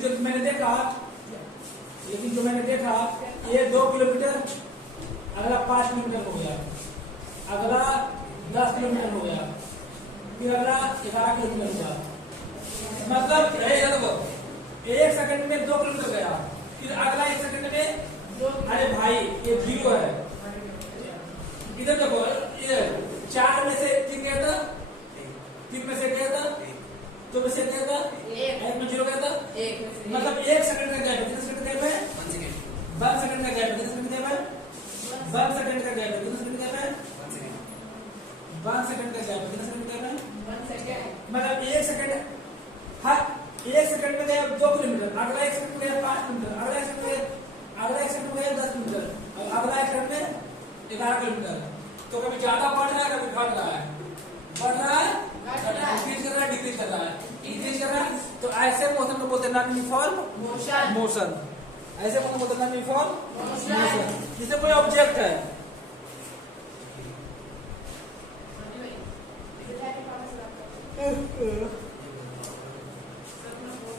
जो मैंने देखा ये 2 किलोमीटर अगला 5 किलोमीटर हो गया अगला 10 किलोमीटर हो गया फिर अगला 11 किलोमीटर हो गया मतलब देखो 1 सेकंड में 2 किलोमीटर गया फिर अगला 1 सेकंड में अरे भाई ये 0 है इधर देखो ये 4 में से 3 गया था 3 में से गया था 2 में से गया था 1 में 0 गया था मतलब 1 सेकंड का गैप कितने सेकंड गैप है 1 सेकंड का गैप कितने सेकंड गैप है 1 सेकंड का गैप कितने सेकंड गैप है 1 सेकंड का गैप कितने सेकंड गैप है 1 सेकंड मतलब 1 सेकंड हर 1 सेकंड में गया 2 किलोमीटर अगला 1 सेकंड में गया 5 किलोमीटर अगला 1 सेकंड में 10 किलोमीटर अगला 1 सेकंड में 11 किलोमीटर तो कभी ज्यादा बढ़ रहा है कभी घट रहा है इंक्रीज कर रहा है डिक्रीज कर रहा है इंक्रीज कर रहा है तो ऐसे मोशन को बोलते हैं नॉन यूनिफॉर्म मोशन ऐसे मोशन बोलते हैं नॉन यूनिफॉर्म मोशन जिससे कोई ऑब्जेक्ट है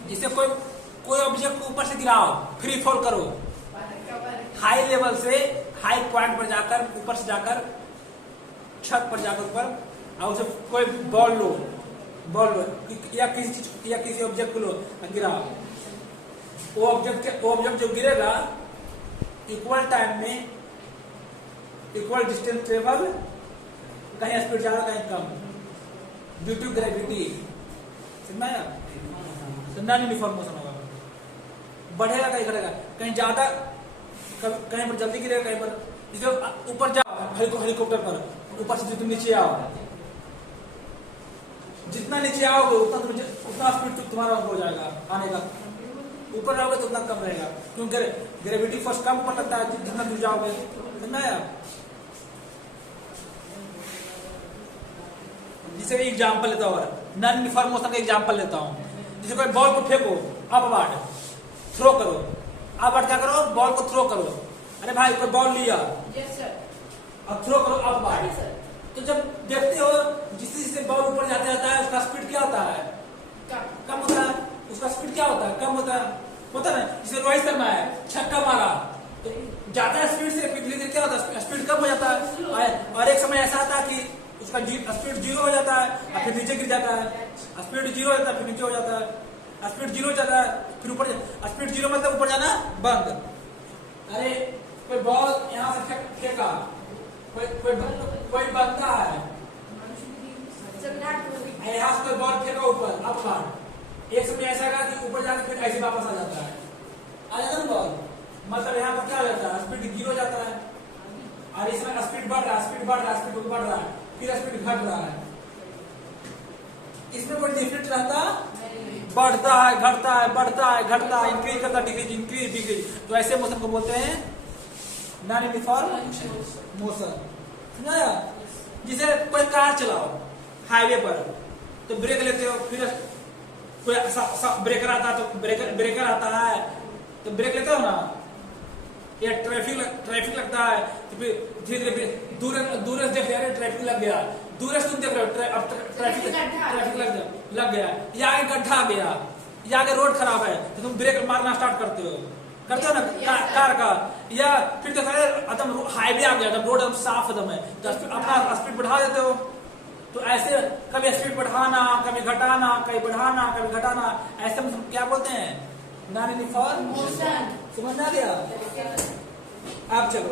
जिसे कोई ऑब्जेक्ट को ऊपर से गिराओ फ्री फॉल करो हाई लेवल से हाई पॉइंट पर जाकर ऊपर से जाकर छत पर जाकर ऊपर और उसे कोई बॉल लो या किसी ऑब्जेक्ट को लो गिराओ वो ऑब्जेक्ट जो गिरेगा इक्वल टाइम में इक्वल डिस्टेंस ट्रेवल कहीं स्पीड ज्यादा कहीं कम ड्यू टू ग्रेविटी समझा नॉन यूनिफॉर्म मोशन होगा बढ़ेगा कहीं घटेगा कहीं ज्यादा कहीं पर जल्दी गिरेगा कहीं पर जैसे ऊपर जाओ हेलीकॉप्टर पर ऊपर से तुम नीचे आओ जितना नीचे आओगे उतना स्पीड तुम्हारा हो जाएगा आने का ऊपर जाओगे तो उतना कम रहेगा क्योंकि ग्रेविटी फोर्स कम ऊपर लगता है जितना दूर जाओगे समझना है जिसे एग्जाम्पल लेता हूँ नॉन यूनिफॉर्म मोशन का एग्जाम्पल लेता हूँ जैसे कोई बॉल को फेंको अपवर्ड थ्रो करो अपवर्ड क्या करो बॉल को थ्रो करो अरे भाई कोई बॉल लिया अब थ्रो करो अपवर्ड तो जब देखते हो जिससे बॉल ऊपर जाता है उसका स्पीड क्या होता है कम होता है उसका स्पीड क्या होता है कम होता है ना जैसे रोहित शर्मा है छक्का मारा तो जाता है स्पीड से धीरे धीरे क्या होता है स्पीड कम हो जाता है और एक समय ऐसा आता है कि उसका स्पीड 0 हो जाता है और फिर नीचे गिर जाता है स्पीड 0 हो जाता है फिर नीचे हो जाता है स्पीड 0 हो जाता है फिर ऊपर स्पीड 0 मतलब ऊपर जाना बंद अरे कोई बॉल यहाँ से फेंका कोई बंदा है यहाँ से कोई बॉल फेंका ऊपर अपवर्ड एक समय ऐसा आएगा कि ऊपर जाकर फिर ऐसे वापस आ जाता है आ जाता है ना बॉल मतलब यहाँ पर क्या हो जाता है स्पीड 0 हो जाता है और इसमें स्पीड बढ़ रहा है स्पीड बढ़ रहा है फिर स्पीड घट रहा है इसमें कोई डिफरेंट रहता बढ़ता है घटता है इंक्रीज करता है डिक्रीज तो ऐसे मोशन को बोलते हैं नॉन यूनिफॉर्म मोशन समझाया जिसे कोई कार चलाओ हाईवे पर तो ब्रेक लेते हो फिर कोई ब्रेकर आता है तो ब्रेकर आता है तो ब्रेक लेते हो ना या ट्रैफिक लगता है तो फिर धीरे धीरे दूर देख रहे ट्रैफिक लग गया दूर से तुम देख रहे हो ट्रैफिक लग गया या आगे गड्ढा आ गया या आगे रोड खराब है तो तुम ब्रेक मारना स्टार्ट करते हो ना कार का या फिर क्या करे एकदम हाईवे आ गया, रोड एकदम साफ एकदम है, तो अपना स्पीड बढ़ा देते हो। तो ऐसे कभी स्पीड बढ़ाना, कभी घटाना, कभी बढ़ाना, कभी घटाना, ऐसे में क्या बोलते हैं? Non uniform motion. समझ में आ गया? अब चलो,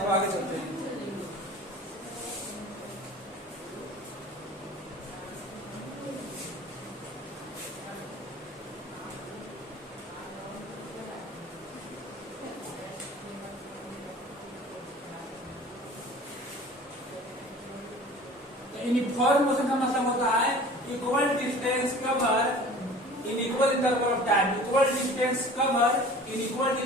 अब आगे चलते हैं। यूनिफॉर्म मोशन का मतलब होता है equal distance cover in equal interval of time. Equal distance cover in equal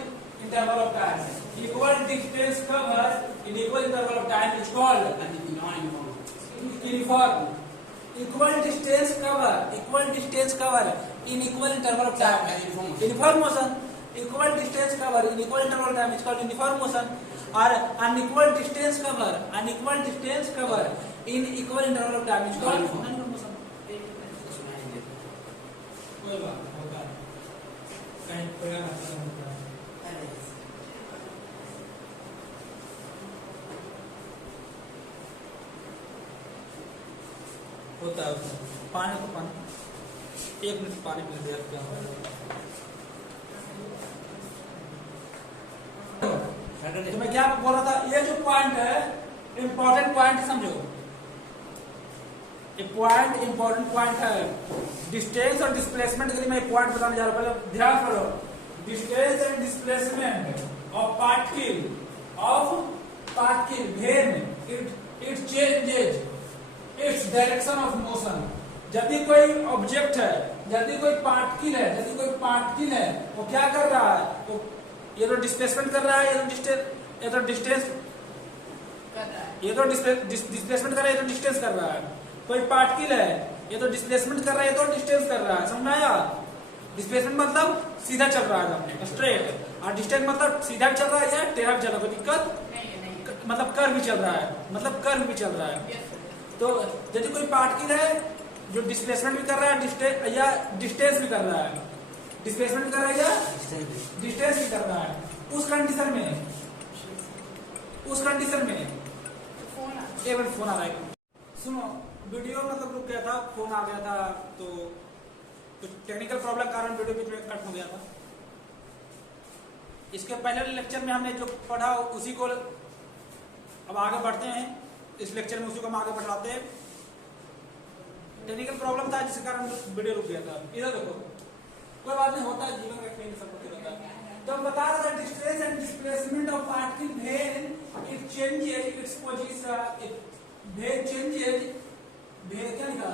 interval of time. Equal distance cover in equal interval of time is called uniform. Equal distance cover in equal interval of time uniform motion. Equal distance cover in equal interval of time is called uniform motion. और unequal distance cover in equal interval of time is called unequal motion. कोई बात होता है, कहीं प्रयास होता है। होता है पानी तो पानी, एक मिनट पानी पी लिया क्या तो मैं क्या बोल रहा था, ये जो पॉइंट है इंपॉर्टेंट पॉइंट समझो, इंपॉर्टेंट पॉइंट है। डिस्टेंस और डिस्प्लेसमेंट के लिए मैं पॉइंट बताने जा रहा हूं, पहले ध्यान करो। Distance and displacement of particle when it changes its direction of motion. यदि कोई ऑब्जेक्ट है, यदि कोई पार्टिकल है, वो क्या कर रहा है? तो ये तो डिस्प्लेसमेंट कर रहा है, ये तो डिस्टेंस कर रहा है। ये तो डिस्प्लेसमेंट कर रहा है, ये तो डिस्टेंस कर रहा है। कोई पार्टिकल है, ये तो डिस्प्लेसमेंट कर रहा है, ये तो डिस्टेंस कर रहा है। समझ में आया? डिस्प्लेसमेंट मतलब सीधा चल रहा है स्ट्रेट, और डिस्टेंस मतलब सीधा चल रहा है या टेढ़ा चल रहा है, कोई दिक्कत नहीं। मतलब कर्व भी चल रहा है, Yes, sir. तो यदि कोई पार्टिकल है जो डिस्प्लेसमेंट भी कर रहा है या डिस्टेंस भी कर रहा है, डिस्प्लेसमेंट भी कर रहा है या डिस्टेंस भी कर रहा है, उस कंडीशन में फोन आ। एक मिनट फोन आ रहा है, सुनो। वीडियो मतलब रुक गया था, फोन आ गया था, तो कुछ टेक्निकल प्रॉब्लम कारण वीडियो बीच में कट हो गया था। इसके पहले लेक्चर में हमने जो पढ़ा उसी को अब आगे बढ़ते हैं। इस लेक्चर में उसी को हम आगे बढ़ाते हैं। टेक्निकल प्रॉब्लम था जिसके कारण वीडियो रुक गया था। इधर देखो, कोई बात नहीं, होता है, जीवन का खेल सब कुछ होता है। तो हम बता रहे थे distance and displacement of particle when it changes its position, when changes, when क्या लिखा?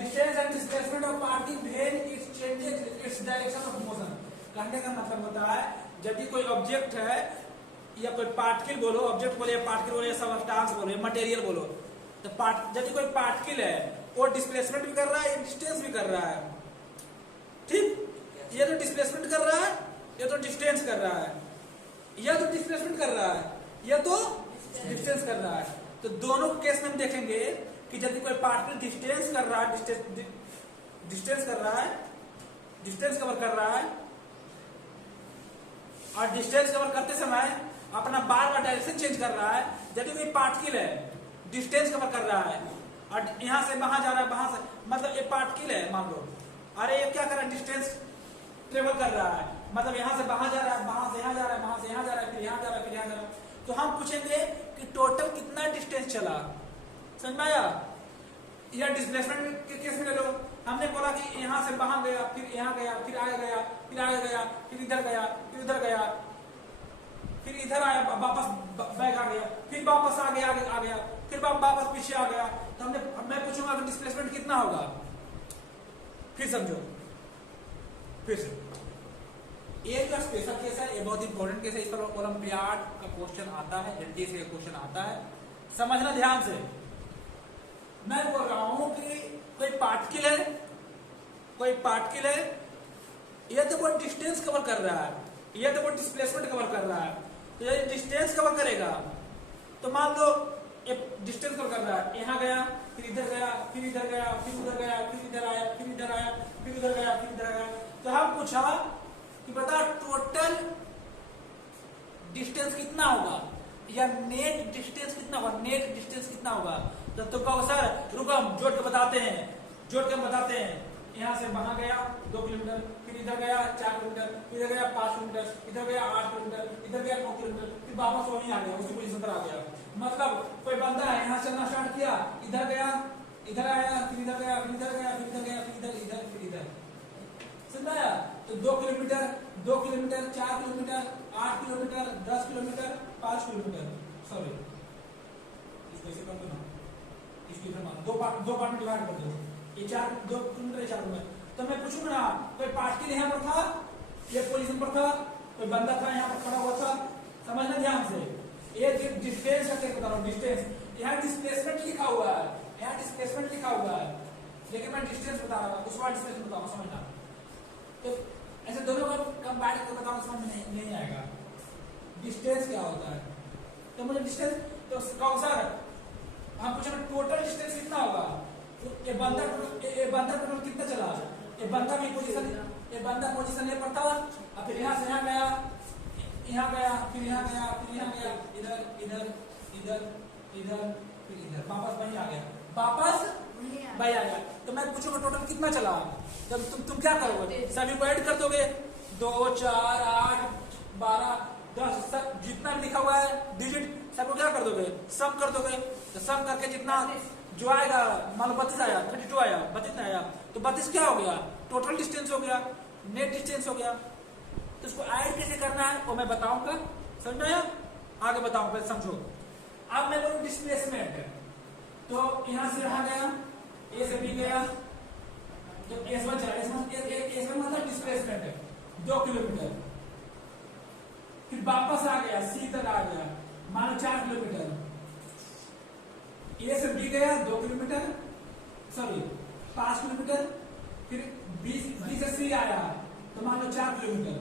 Distance and displacement of particle when it changes its direction of motion. कहने का मतलब होता है यदि कोई ऑब्जेक्ट है या कोई पार्टिकल बोलो, ऑब्जेक्ट बोले, पार्टिकल बोले, सब्सटेंस बोले, मटेरियल बोलो, तो यदि कोई पार्टिकल है वो डिस्प्लेसमेंट भी कर रहा है, डिस्टेंस भी कर रहा है। ठीक, ये तो डिस्प्लेसमेंट कर रहा है, ये तो डिस्टेंस कर रहा है, यह तो डिस्प्लेसमेंट कर रहा है, यह तो डिस्टेंस कर रहा है। तो दोनों केस में हम देखेंगे कि यदि कोई पार्टिकल डिस्टेंस कर रहा है, डिस्टेंस कर रहा है, डिस्टेंस कवर कर रहा है, और डिस्टेंस कवर करते समय अपना बार बार डायरेक्शन चेंज कर रहा है। यदि कोई पार्टिकल है डिस्टेंस कवर कर रहा है और यहां से वहां जा रहा है, वहां से मतलब ये पार्टिकल है, मान लो, अरे ये क्या कर रहा है? डिस्टेंस ट्रेवल कर रहा है, मतलब यहां से वहां जा रहा है, वहां से यहां जा रहा है, वहां से यहां जा रहा है, फिर यहां जा रहा है, फिर यहां जा रहा है। तो हम पूछेंगे कि टोटल कितना डिस्टेंस चला। समझ में आया? या डिस्प्लेसमेंट के केस में ले लो, हमने बोला कि यहां से वहां गया, फिर यहां गया, फिर आगे गया, फिर आगे गया, फिर इधर गया, फिर उधर गया, फिर इधर आया, वापस बैक आ गया, फिर वापस आगे आ गया, फिर वापस पीछे आ गया। तो मैं पूछूंगा कि डिस्प्लेसमेंट कितना होगा? फिर समझो, फिर से एक जो स्पेशल केस है, ये बहुत इंपॉर्टेंट केस है, इस पर ओलंपियाड का क्वेश्चन आता है, एनटीए से क्वेश्चन आता है, समझना ध्यान से। मैं बोल रहा हूं कि कोई पार्टिकल है, ये तो वो डिस्टेंस कवर कर रहा है, ये तो वो डिस्प्लेसमेंट कवर कर रहा है। तो यदि डिस्टेंस कवर करेगा तो मान लो ये डिस्टेंस कवर कर रहा है, यहां गया, फिर इधर गया, फिर इधर गया, फिर उधर गया, फिर इधर आया, फिर इधर आया, फिर उधर गया, फिर इधर गया। तो हम पूछा कि बता टोटल डिस्टेंस कितना होगा या नेट डिस्टेंस कितना होगा, नेट डिस्टेंस कितना होगा। तो तुम कहो सर रुको हम जोड़ के बताते हैं, जोड़ के बताते हैं। यहाँ से वहां गया 2 किलोमीटर, फिर इधर गया 4 किलोमीटर, फिर इधर गया 5 किलोमीटर, इधर गया 8 किलोमीटर, इधर गया 9 किलोमीटर, फिर वापस वहीं आ गया, उसी पोजीशन पर आ गया। मतलब कोई बंदा है यहाँ चलना स्टार्ट किया, इधर गया, इधर आया, फिर इधर गया, फिर इधर गया, फिर इधर गया, फिर इधर, इधर, फिर इधर। समझाया? तो 2 kilometre, 2 kilometre, 4 kilometre, 8 kilometre, 10 kilometre, 5 kilometre, sorry इसको ऐसे कर दो ना, इसको इधर मान दो पार्ट में डिवाइड कर दो, ये 2 किलोमीटर 4 किलोमीटर। तो मैं पूछूंगा ना कोई पार्टिकल यहाँ पर था, ये पोजीशन पर था, कोई बंदा था यहाँ पर खड़ा हुआ था, समझना ध्यान से। ये डिस्टेंस का क्या बता रहा हूँ, डिस्टेंस। यहाँ डिस्प्लेसमेंट लिखा हुआ है, यहाँ डिस्प्लेसमेंट लिखा हुआ है, लेकिन मैं डिस्टेंस बता रहा हूँ, उस बार डिस्प्लेसमेंट बताऊँ, समझना। तो ऐसे दोनों को कंबाइन करके बताऊँ समझ में नहीं आएगा डिस्टेंस क्या होता है। तो मुझे डिस्टेंस तो कहो सर हम पूछे टोटल डिस्टेंस कितना होगा, तो ये बंदा टोटल कितना चला, ये बंदा भी पोजीशन, ये बंदा पोजीशन ए पर था, और फिर यहाँ से यहाँ गया, यहाँ गया, फिर यहाँ गया, फिर यहाँ गया, इधर इधर इधर इधर, फिर इधर, वापस वहीं आ गया, वापस वहीं आ गया। तो मैं पूछूंगा टोटल कितना चला, तब तुम क्या करोगे, सभी को ऐड कर दोगे, 2 4 8 12 10 सब जितना भी लिखा हुआ है डिजिट सबको क्या कर दोगे, सम कर दोगे। तो सम करके जितना जो आएगा, मान लो 32 आया, 32 आया, 32 आया, तो 32 क्या हो गया, टोटल डिस्टेंस हो गया, नेट डिस्टेंस हो गया। तो इसको ऐड कैसे करना है वो मैं बताऊंगा, समझ में आया, आगे बताऊंगा, पहले समझो। अब मैं बोलूं डिस्प्लेसमेंट, तो यहां से रहा गया, ए से बी गया, तो S1 चला, S1 मतलब डिस्प्लेसमेंट है 2 किलोमीटर, फिर वापस आ गया, सी तक आ गया, मान लो 4 किलोमीटर, ए से बी गया 2 किलोमीटर, सॉरी 5 किलोमीटर, फिर बी से सी आया, तो मान लो 4 किलोमीटर,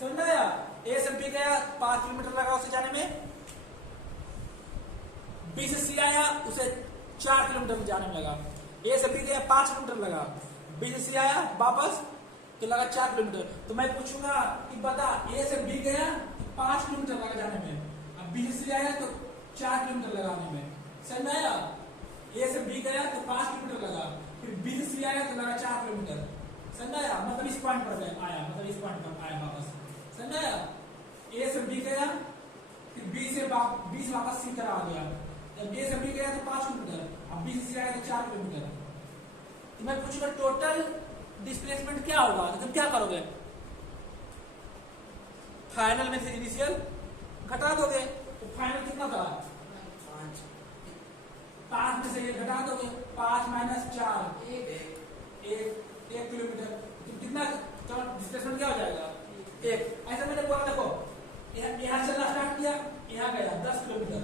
समझ आया। ए से बी गया 5 किलोमीटर लगा उसे जाने में, बी से सी आया उसे 4 किलोमीटर जाने में लगा, ए से बी गया 5 किलोमीटर लगा, बी से सी आया वापस तो लगा 4 किलोमीटर। तो मैं पूछूंगा कि बता ए से बी गया तो 5 किलोमीटर लगा जाने में, अब बी से सी आया तो 4 किलोमीटर लगाने में, समझ में आया। ए से बी गया तो 5 किलोमीटर लगा, फिर बी से सी आया तो लगा 4 किलोमीटर, समझ में आया, मतलब इस पॉइंट पर आया, मतलब इस पॉइंट पर आया वापस, समझ में आया। ए से बी गया, फिर बी से वापस सी तरह आ गया, जब ए से बी गया तो 5 किलोमीटर, अब बी से सी आया तो 4 किलोमीटर। तो मैं पूछूंगा टोटल डिस्प्लेसमेंट क्या होगा, तो तुम क्या करोगे, फाइनल में से इनिशियल घटा दोगे, तो फाइनल कितना था 5 में से ये घटा दोगे, 5 - 4 1 किलोमीटर, तो कितना डिस्प्लेसमेंट क्या हो जाएगा 1। ऐसा मैंने बोला, देखो यहाँ चलना स्टार्ट किया, यहाँ गया 10 किलोमीटर,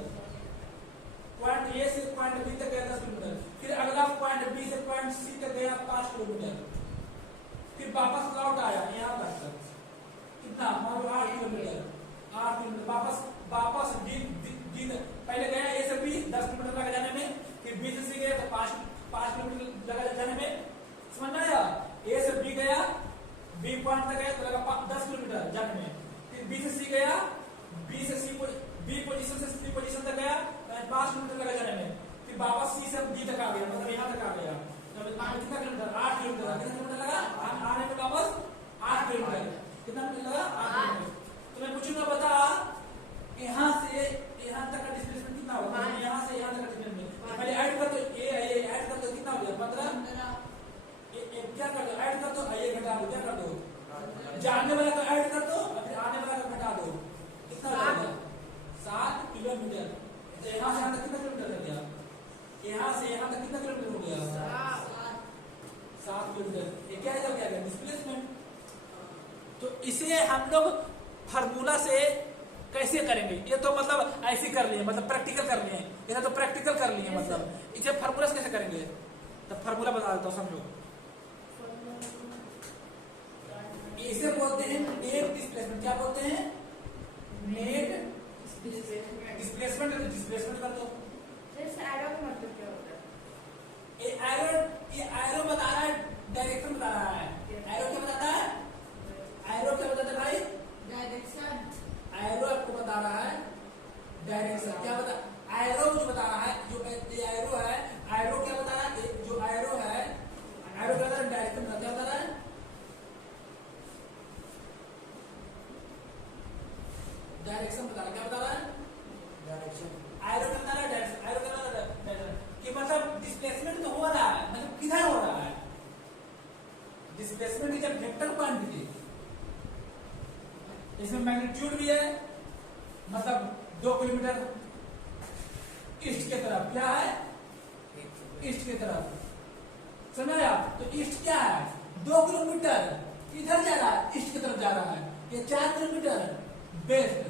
पॉइंट ए से पॉइंट बी तक गया 10 किलोमीटर, फिर अगला पॉइंट बी से पॉइंट सी तक गया 5 किलोमीटर, फिर वापस लौट आया यहाँ तक, कितना 8 किलोमीटर, 8 किलोमीटर, वापस डी पहले गया ए से बी 10 किलोमीटर लगा जाने में, फिर बी से सी गया तो 5 किलोमीटर लगा जाने में, समझ में आया। ए से बी गया, बी पॉइंट तक गया तो लगा 10 किलोमीटर जाने में, फिर बी से सी गया, बी से सी बी पोजीशन से सी पोजीशन तक गया 5 किलोमीटर लगा जाने में, फिर वापस सी से डी तक आ गया, मतलब यहाँ तक आ गया, तो कितना किलोमीटर 8 किलोमीटर, कितना किलोमीटर लगा आने में वापस 8 किलोमीटर, कितना लगा 8 किलोमीटर। तो मैं पूछूंगा बता यहाँ से यहाँ तक का डिस्प्लेसमेंट कितना होगा, यहाँ से यहाँ तक का डिस्प्लेसमेंट पहले ऐड कर दो, ये ऐड कर दो, कितना हो गया 15, क्या कर दो ऐड कर दो, ये घटा दो, क्या कर दो जानने वाला का ऐड कर दो, फिर आने वाला का घटा दो, कितना हो जाएगा 7 किलोमीटर। तो यहाँ से यहाँ तक कितना किलोमीटर हो गया, यहाँ से यहाँ तक कितना किलोमीटर हो गया 7 किलोमीटर, ये क्या हो गया डिस्प्लेसमेंट। तो इसे हम लोग फार्मूला से कैसे करेंगे, ये तो मतलब ऐसे कर लिए, मतलब प्रैक्टिकल कर लिए, ये तो प्रैक्टिकल कर लिए, मतलब इसे फार्मूला से कैसे करेंगे, तो फार्मूला बता देता हूँ समझो। इसे बोलते हैं नेट डिस्प्लेसमेंट, क्या बोलते हैं नेट डिस्प्लेसमेंट, डिस्प्लेसमेंट कर दो। एरो का मतलब क्या होता है, ये एरो बता रहा है, डायरेक्शन बता रहा है, एरो क्या बताता है, एरो क्या बताता है भाई, डायरेक्शन, एरो आपको बता displacement is a vector quantity. इसमें मैग्नीट्यूड भी है, मतलब 2 किलोमीटर ईस्ट की तरफ, क्या है ईस्ट की तरफ, समझा? तो ईस्ट क्या है 2 किलोमीटर इधर जा रहा है, ईस्ट की तरफ जा रहा है। ये 4 किलोमीटर वेस्ट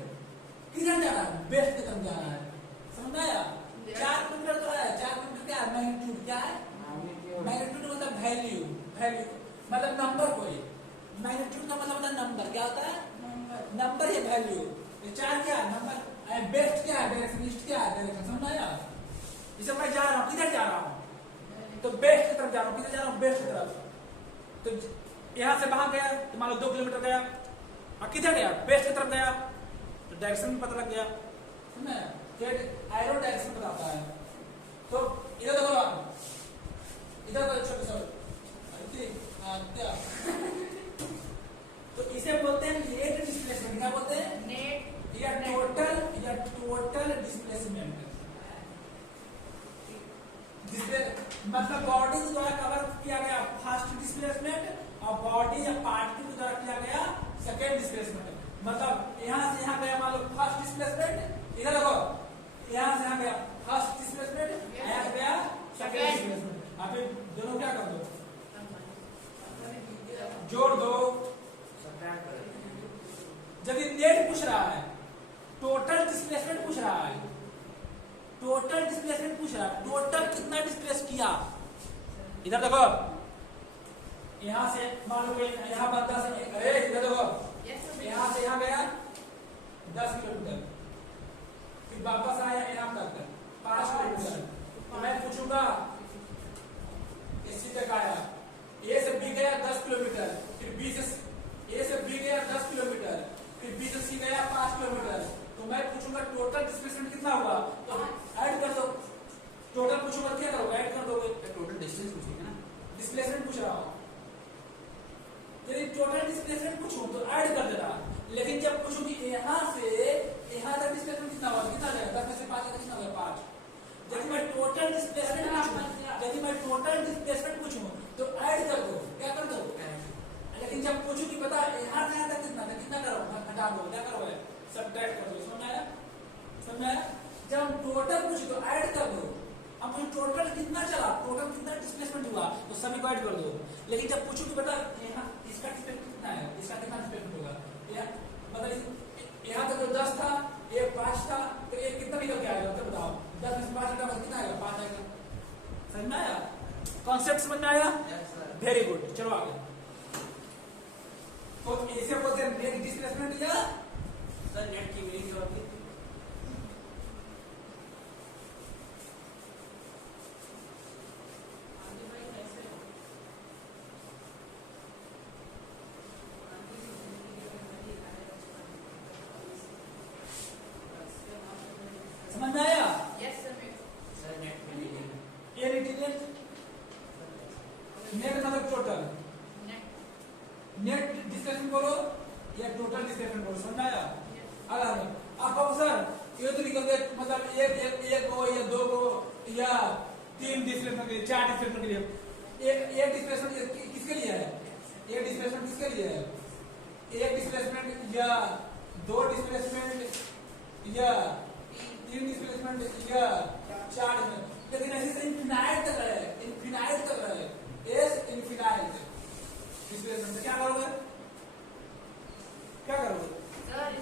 किधर जा रहा है, वेस्ट की तरफ जा रहा है, समझा? 4 किलोमीटर तो है, 4 किलोमीटर क्या है मैग्नीट्यूड, क्या है मैग्नीट्यूड मतलब वैल्यू, वैल्यू मतलब नंबर, कोई मैग्नीट्यूड का मतलब नंबर, क्या होता है नंबर, ये वैल्यू। 4 क्या है नंबर, बेस्ट क्या है डायरेक्शन, ईस्ट क्या है डायरेक्शन, समझा? जैसे मैं जा रहा हूँ, किधर जा रहा हूँ तो बेस्ट की तरफ जा रहा हूँ, किधर जा रहा हूँ बेस्ट की तरफ। तो यहां से वहां गया तो मान लो 2 किलोमीटर गया, और किधर गया बेस्ट की तरफ गया, तो डायरेक्शन पता लग गया, समझा? एरो डायरेक्शन बताता है। तो इधर देखो, इधर क्या तो इसे बोलते हैं नेट डिस्प्लेसमेंट, क्या बोलते हैं नेट या टोटल डिस्प्लेसमेंट। मतलब बॉडी के द्वारा कवर किया गया फर्स्ट डिस्प्लेसमेंट और बॉडी या पार्टिकल के द्वारा किया गया सेकेंड डिस्प्लेसमेंट। मतलब यहां से यहां गया मान लो फर्स्ट डिस्प्लेसमेंट, इधर देखो यहां से यहां गया फर्स्ट डिस्प्लेसमेंट, यहां गया सेकेंड डिस्प्लेसमेंट। अभी दोनों क्या कर दो, जोड़ दो। जब ये नेट पूछ रहा है, टोटल डिस्प्लेसमेंट पूछ रहा है, टोटल डिस्प्लेसमेंट पूछ रहा है, टोटल कितना डिस्प्लेस किया। इधर देखो यहां से मान लो यहां बंदा से, अरे इधर देखो यहां से यहां गया 10 किलोमीटर, फिर वापस आया यहां तक 5 किलोमीटर। तो मैं पूछूंगा इसी तक आया, ए से बी गया 10 किलोमीटर, फिर बी से ए से बी गया 10 किलोमीटर, फिर बी से सी गया 5 किलोमीटर। तो मैं पूछूंगा टोटल डिस्प्लेसमेंट कितना हुआ, तो ऐड कर दो। टोटल पूछूंगा क्या करोगे, ऐड कर दोगे, टोटल डिस्टेंस पूछेगा ना, डिस्प्लेसमेंट पूछ रहा हूं। यदि टोटल डिस्प्लेसमेंट पूछूं तो ऐड कर देना, लेकिन जब पूछूं कि यहां से यहां तक डिस्प्लेसमेंट कितना हुआ, कितना जाएगा 10 में से 5 कितना होगा 5। यदि मैं टोटल डिस्प्लेसमेंट पूछूं, यदि मैं टोटल डिस्प्लेसमेंट पूछूं तो ऐड कर दो, क्या कर दो। लेकिन जब पूछूं कि पता यहां से यहां तक कितना था, कितना करो, घटा दो, क्या करोगे सब्ट्रैक्ट कर दो, समझ आया, समझ आया। जब टोटल पूछे तो ऐड कर दो। अब टोटल कितना चला, टोटल कितना डिस्प्लेसमेंट हुआ, तो सभी को ऐड कर दो। लेकिन जब पूछो कि बता यहाँ इसका डिस्प्लेसमेंट कितना है, इसका कितना डिस्प्लेसमेंट होगा, मतलब यहाँ तक 10 था, ये 5 था, तो ये कितना निकल के आएगा, तो बताओ 10 में से 5 निकाल कितना आएगा, 5 आएगा। समझ में आया, कॉन्सेप्ट समझ में आया, वेरी गुड। चलो आगे। तो इसे बोलते हैं नेट डिस्प्लेसमेंट या सर नेट की मीनिंग क्या होती है? समझ में आया। यस सर, सर नेट की मीनिंग ये नेट मतलब टोटल, नेट डिस्प्लेसमेंट बोलो या टोटल डिस्प्लेसमेंट बोलो, समझ में आया। अब बाबू सर ये तो निकल गए, मतलब एक गो या 2 गो या 3 डिस्प्लेसमेंट के लिए, 4 डिस्प्लेसमेंट के लिए। एक डिस्प्लेसमेंट किसके लिए है, एक डिस्प्लेसमेंट किसके लिए है, एक डिस्प्लेसमेंट या 2 डिस्प्लेसमेंट या 3 डिस्प्लेसमेंट या 4 डिस्प्लेसमेंट। लेकिन ऐसे से इनफिनाइट तक है, इनफिनाइट तक है, एस इनफिनाइट डिस्प्लेसमेंट। क्या करोगे, क्या करोगे,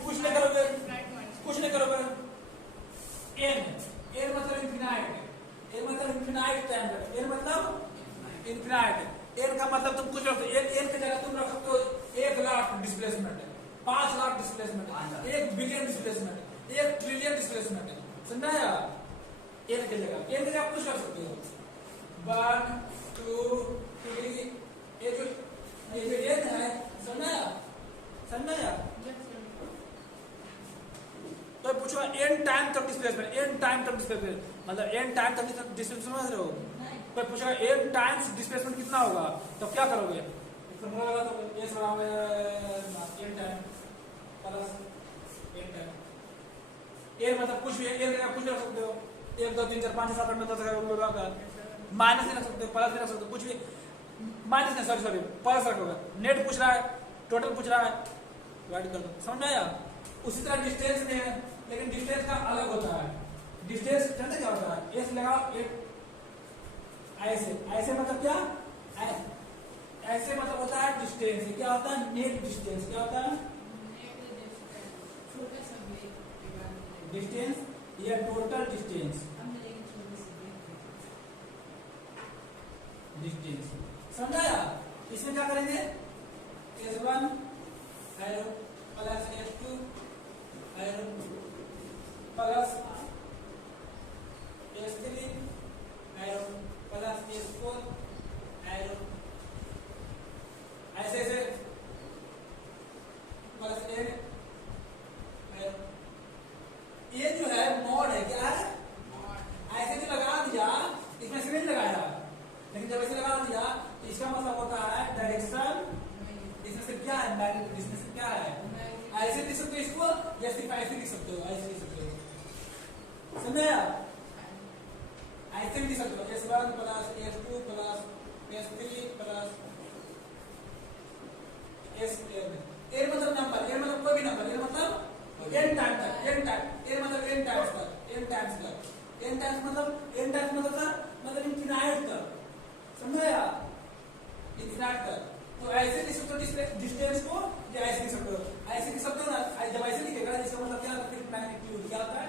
कुछ नहीं करोगे, कुछ नहीं करोगे। एन मतलब इनफिनाइट, एन मतलब इनफिनाइट टाइम, एन मतलब इनफिनाइट। एन का मतलब तुम कुछ रखते, एन की जगह तुम रख सकते हो 1 lakh displacement, 5 lakh displacement, 1 billion displacement, 1 trillion displacement, समझा या। एन की जगह कुछ रख सकते हो, 1 2 3, ये जो एन है, समझा या। तो पूछो एन टाइम तक डिस्प्लेसमेंट, एन टाइम तक डिस्प्लेसमेंट मतलब एन टाइम तक डिस्प्लेसमेंट समझ रहे हो। तो पूछो एन टाइम्स डिस्प्लेसमेंट कितना होगा, तो क्या करोगे, फॉर्मूला लगा दो, एस बराबर N time plus N time. N मतलब कुछ भी, एन का कुछ रख सकते हो, 1 2 3 4 5 6 7 8 9 10 11 12 माइनस नहीं रख सकते, प्लस नहीं रख सकते, कुछ भी माइनस नहीं, सॉरी प्लस रखोगे। नेट पूछ रहा है, टोटल पूछ रहा है, डिवाइड कर दो। समझ में आया? उसी तरह डिस्टेंस में है, लेकिन डिस्टेंस का अलग होता है। डिस्टेंस जानते क्या होता है? एस लगाओ, एक ऐसे ऐसे मतलब क्या? ऐसे मतलब होता है डिस्टेंस। क्या होता है? Net distance. क्या होता है? डिस्टेंस या टोटल डिस्टेंस। डिस्टेंस समझाया? इसमें क्या करेंगे? S1 arrow plus S2 arrow plus S3 arrow plus S4 arrow, ऐसे ऐसे प्लस N एरो। ये जो है मॉड है, क्या है? ऐसे जो लगा दिया, इसमें से नहीं लगाया, लेकिन जब ऐसे लगा दिया तो इसका मतलब होता है डायरेक्शन। इसमें से क्या है? मैग्नेटिक। इसमें से क्या है? ऐसे लिख सकते हो इसको, या सिर्फ ऐसे लिख सकते हो? ऐसे लिख सकते हो, समझे? ऐसे लिख सकते हो, S1 plus S2 plus S3 plus SN। N मतलब नंबर, एन मतलब कोई भी नंबर, एन मतलब एन टाइम तक, एन टाइम, एन मतलब एन टाइम्स तक, एन टाइम्स तक, एन टाइम्स मतलब, एन टाइम्स मतलब इनफिनाइट तक। समझाया? इनफिनाइट तक। तो ऐसे लिख सकते हो डिस्टेंस को, या ऐसे लिख सकते हो? ऐसे लिख सकते हो ना। जब ऐसे लिखेगा इसका मतलब क्या होता है? मैग्नीट्यूड। क्या होता है?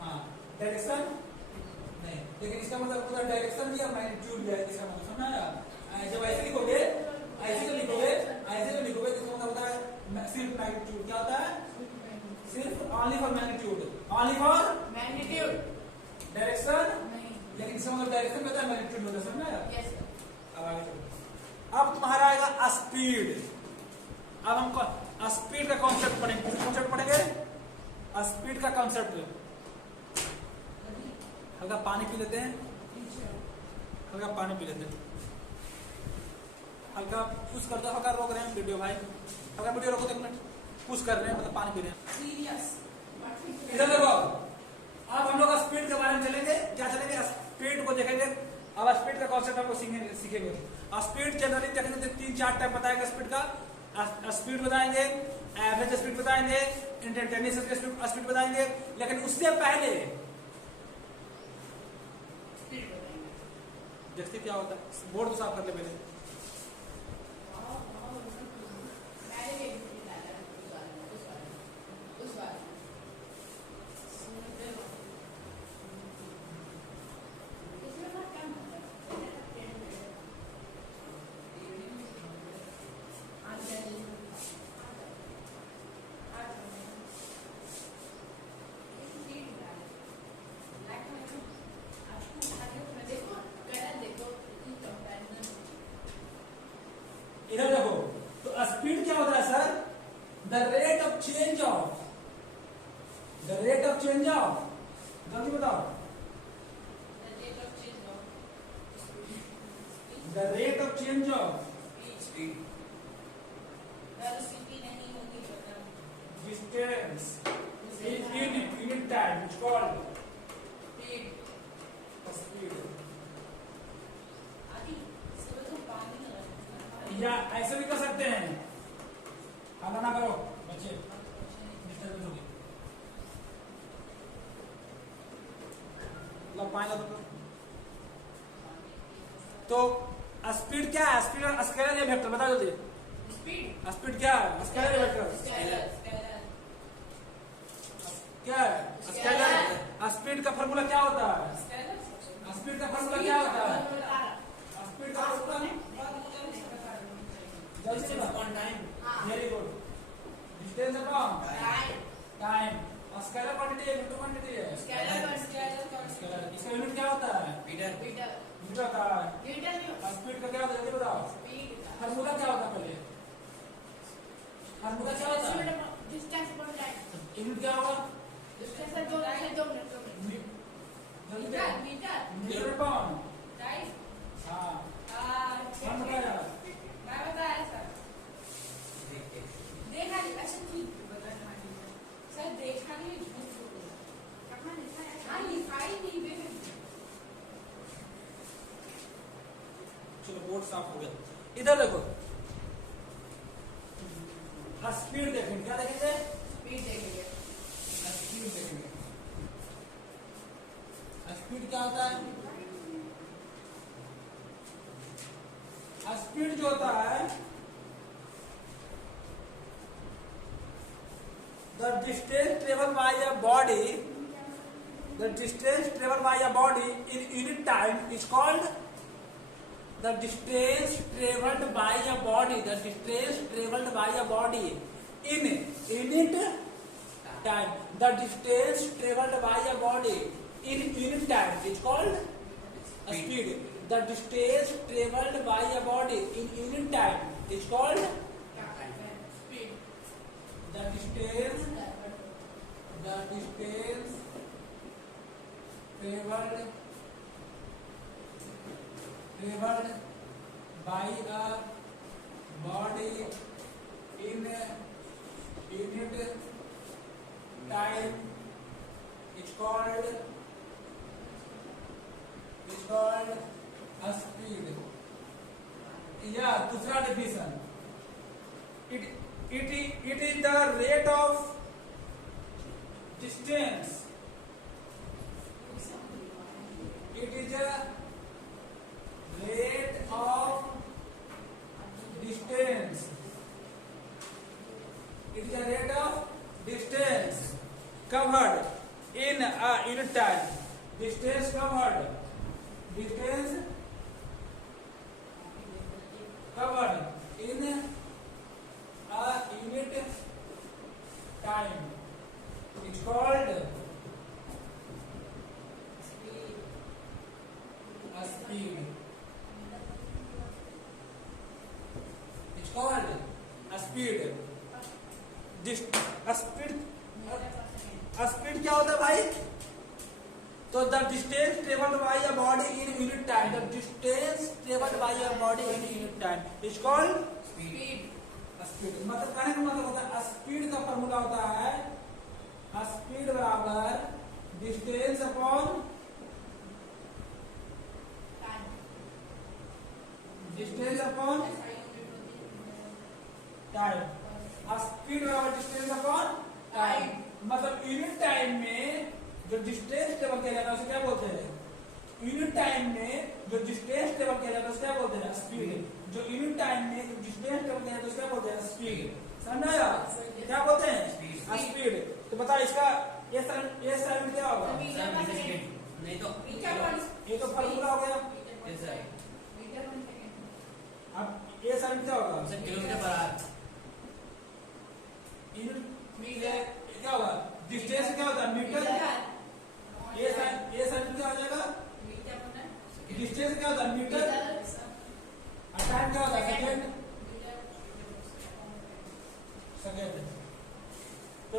हाँ, डायरेक्शन नहीं, लेकिन इसका मतलब पूरा डायरेक्शन भी और मैग्नीट्यूड भी है। इसका मतलब समझाया? जब ऐसे लिखोगे, ऐसे तो लिखोगे, ऐसे तो लिखोगे, तो इसका मतलब होता है सिर्फ मैग्नीट्यूड। क्या होता है? सिर्फ only for magnitude, only for magnitude. Direction लेकिन इसका मतलब डायरेक्शन होता है, मैग्नीट्यूड होता है। समझाया? Yes sir. अब आगे चलो। अब तुम्हारा आएगा स्पीड। अब हम स्पीड का कॉन्सेप्ट पढ़ेंगे। किस कॉन्सेप्ट पढ़ेंगे? स्पीड का कॉन्सेप्ट। हल्का पानी पी लेते हैं, हल्का पानी पी लेते हैं, हल्का पुश कर दो। हल्का रोक रहे हैं वीडियो भाई, हल्का वीडियो रोको, 1 मिनट। पुश कर रहे हैं मतलब पानी पी रहे हैं। सीरियस। इधर देखो, अब हम लोग स्पीड के बारे में चलेंगे। क्या चलेंगे? स्पीड को देखेंगे। अब स्पीड का कॉन्सेप्ट आपको सीखेंगे। स्पीड जनरली देखेंगे तो 3-4 टाइप बताएंगे स्पीड का। स्पीड बताएंगे, एवरेज स्पीड बताएंगे, इंस्टेंटेनियस स्पीड बताएंगे। लेकिन उससे पहले देखते क्या होता है। बोर्ड तो साफ कर ले पहले। इधर देखो, तो स्पीड क्या होता है sir? The rate of change of, the rate of change of, जल्दी बताओ। The rate of change of speed distance in unit time, which called speed. या ऐसे भी कर सकते हैं। हल्ला ना करो बच्चे, डिस्टर्बेंस होगी। तो स्पीड क्या है? स्पीड स्केलर या वेक्टर? बता जल्दी। स्पीड क्या है? स्केलर या वेक्टर? क्या है स्केलर? स्पीड का फॉर्मूला क्या होता है? स्पीड का फॉर्मूला क्या होता है? स्पीड का फॉर्मूला जल्दी upon time. Very good. Distance upon time. Scalar quantity है, वेक्टर क्वांटिटी है? स्केलर। इसका यूनिट क्या होता है? मीटर। मीटर होता है। स्पीड का क्या होता है जल्दी बताओ। फॉर्मूला क्या होता है पहले? फॉर्मूला क्या होता है? यूनिट क्या होगा? Metre upon. हाँ, कौन बताया? चलो बोर्ड साफ हो गया। इधर देखो, स्पीड देखेंगे, क्या देखेंगे? स्पीड देखेंगे। स्पीड देखेंगे। स्पीड क्या होता है? स्पीड जो होता है, the distance travel by a body, the distance travel by a body in unit time is called, the distance travelled by a body, the distance travelled by a body in unit time, the distance travelled by a body in unit time is called speed. The distance traveled by a body in unit time is called speed. the distance traveled by a body in unit time is called a speed. या दूसरा definition, it is the rate of distance, it is a rate of distance, it is a rate of distance covered in a unit time, distance covered, distance covered in a unit time it's called a speed, it's called a speed. Speed क्या होता है भाई? तो the distance travelled by a body in unit time, the distance travelled by a body in unit time is called speed. Speed. मतलब कहने का मतलब होता है, स्पीड का फॉर्मूला होता है स्पीड बराबर distance upon distance upon time. Speed बराबर डिस्टेंस अपॉन टाइम। मतलब यूनिट टाइम में जो डिस्टेंस ट्रेवल किया जाता है उसे क्या बोलते हैं? यूनिट टाइम में जो डिस्टेंस ट्रेवल किया जाता है उसे क्या बोलते हैं? स्पीड। जो यूनिट टाइम में जो डिस्टेंस ट्रेवल किया जाता है उसे क्या बोलते हैं? स्पीड। समझ आया? क्या बोलते हैं? स्पीड। तो बता इसका ये साइन क्या होगा? नहीं तो ये तो फॉर्मूला हो गया। अब ये साइन क्या होगा? Kilometre per hour. यूनिट क्या होगा? डिस्टेंस क्या होता है? मीटर। ये साइन क्या हो जाएगा? डिस्टेंस क्या होता है? मीटर। और टाइम क्या होता है? सेकेंड। सेकेंड। तो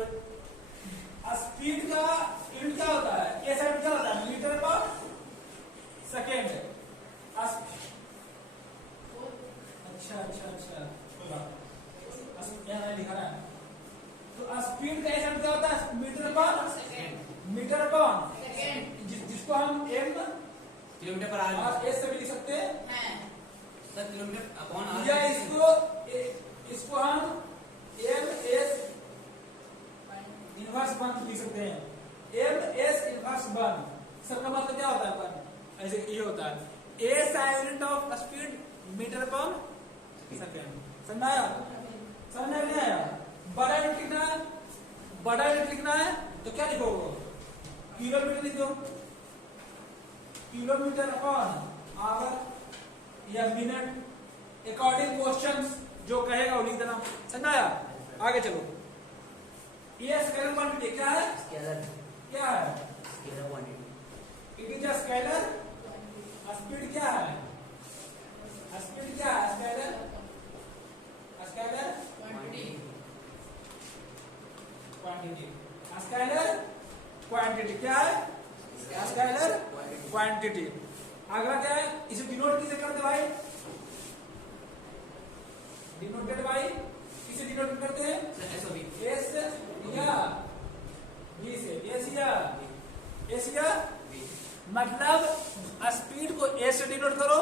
स्पीड का यूनिट क्या होता है? ये साइन क्या होता है? Metre per second. अच्छा यहाँ लिखा है। तो स्पीड का साइन क्या होता है? मीटर पर सेकेंड, जिसको हम एम किलोमीटर पर आवर और एस से भी लिख सकते हैं, सर किलोमीटर अपॉन आवर, या इसको हम एम एस इनवर्स वन लिख सकते हैं। एम एस इनवर्स वन सबका मतलब क्या होता है? वन। ऐसे ये होता है a SI unit of speed metre per second. समझ आया? समझ में नहीं आया? बड़ा यूनिट लिखना है तो क्या लिखोगे? किलोमीटर लिख दो। किलोमीटर अपॉन आवर या मिनट अकॉर्डिंग क्वेश्चंस जो कहेगा वो लिख देना। समझ आया? आगे चलो। ये स्केलर क्वांटिटी क्या है? स्केलर क्या है? Scalar quantity. It is a scalar. Speed क्या है? स्पीड क्या है? Scalar quantity. स्केलर क्वांटिटी क्या है? Scalar quantity. अगला क्या है? इसे डिनोट किसे करते भाई? डिनोटेड बाय किसे डिनोट करते हैं? एस या बी से। एस या मतलब स्पीड को ए से डिनोट करो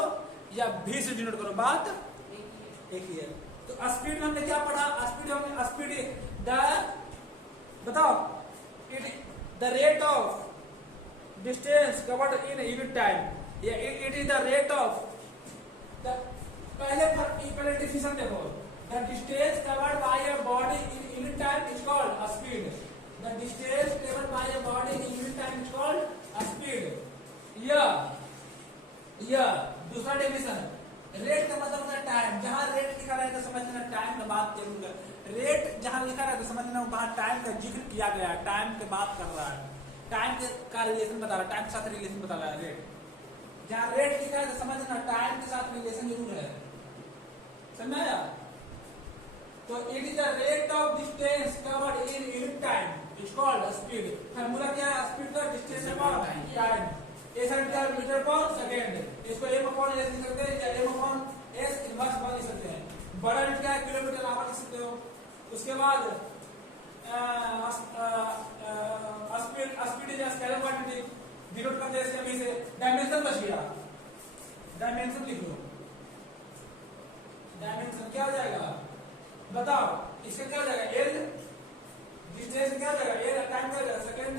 या भी से डिनोट करो, बात एक ही है। तो स्पीड में हमने क्या पढ़ा? स्पीड द बताओ the rate of distance covered in unit time, या it is the rate of the पहले डिफिनेशन देखो, the distance covered by a body in unit time is called a speed. The distance covered by a body in unit time is called a speed. या दूसरा definition, rate का मतलब होता है time. जहां rate लिखा रहता है समझ लेना टाइम का बात जरूर है। रेट जहां लिखा रहता है समझ लेना वहां टाइम का जिक्र किया गया है, टाइम की बात कर रहा है, टाइम का रिलेशन बता रहा है, टाइम के साथ रिलेशन बता रहा है रेट। जहां रेट लिखा है तो समझ लेना टाइम के साथ रिलेशन जरूर है, समझ आया? तो it is the rate of distance covered in unit time is called speed. Formula क्या है स्पीड का? Distance upon time, metre per second. इसको m अपॉन s लिख सकते हैं या m upon s inverse one लिख सकते हैं। बड़ा यूनिट क्या है? किलोमीटर आवर लिख सकते हो। उसके बाद speed is scalar quantity, denote करते हैं अभी से। डायमेंशन बच गया, डायमेंशन लिख लो। डायमेंशन क्या हो जाएगा बताओ? इसका क्या हो जाएगा? एल डिस्टेंस क्या हो जाएगा? एल टाइम क्या हो जाएगा? सेकेंड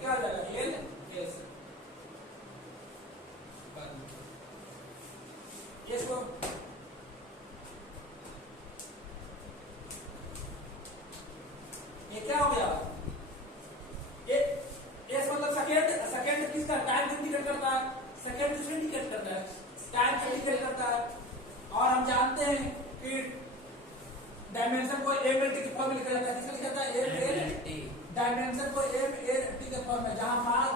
क्या हो जाएगा? L S. इसको ये क्या हो गया? एस मतलब सेकेंड। सेकेंड किसका? टाइम को इंडिकेट करता है, सेकेंड किसको इंडिकेट करता है? टाइम को इंडिकेट करता है। और हम जानते हैं कि डायमेंशन को एम एल टी के फॉर्म में लिखा जाता है। किसका लिखा जाता है? M L T. डायमेंशन को एम एल टी के फॉर्म में, जहां मास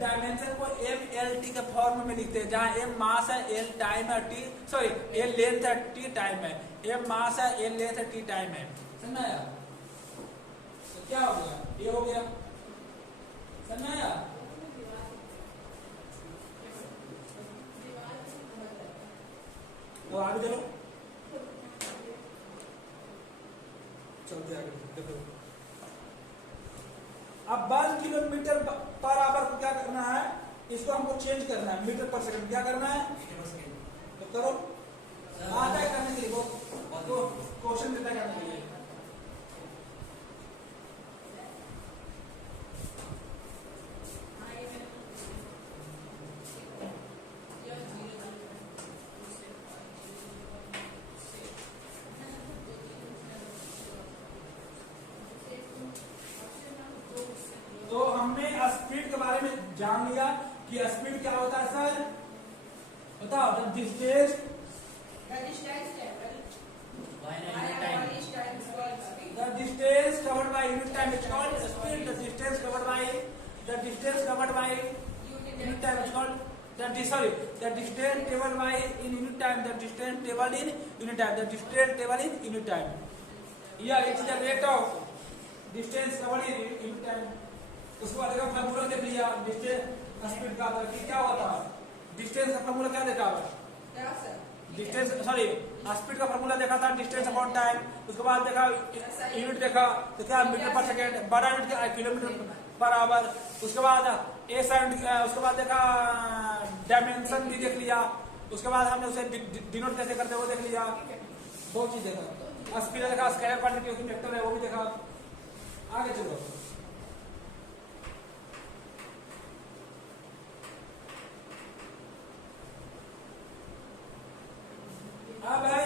डायमेंशन को एम एल टी के फॉर्म में लिखते हैं, जहां एम मास है, एल टाइम है, टी सॉरी एल लेंथ है, टी टाइम है। एम मास है, एल लेंथ है, टी टाइम है। समझ आया? तो क्या हो गया? ये हो गया। समझ आया? तो आगे चलो, चलते आगे देखो। अब 1 किलोमीटर पर आवर को क्या करना है? इसको हमको चेंज करना है मीटर पर सेकंड। क्या करना है? तो करो, आता है करने के लिए, वो क्वेश्चन देता है करने के लिए। तो हमने स्पीड के बारे में जान लिया कि स्पीड क्या होता है सर? बताओ। The distance covered by unit time is called speed. The distance covered by unit time is called the distance टेबल by in unit time. The distance टेबल in unit time. The distance टेबल in unit time. या it is the rate of distance covered in unit time. उसके बाद देखा formula देख लिया distance speed का, कि क्या होता है? डिस्टेंस का फार्मूला क्या देखा? डिस्टेंस सॉरी स्पीड का फार्मूला देखा था, डिस्टेंस अपॉन टाइम। उसके बाद देखा यूनिट देखा तो क्या? Metre per second. बड़ा यूनिट क्या? Kilometre per hour. उसके बाद एस एंड उसके बाद देखा डायमेंशन भी देख लिया। उसके बाद हमने उसे डिनोट कैसे करते वो देख लिया। बहुत चीज देखा। स्पीड देखा, स्केलर क्वांटिटी वेक्टर है वो भी देखा। आगे चलो। अब है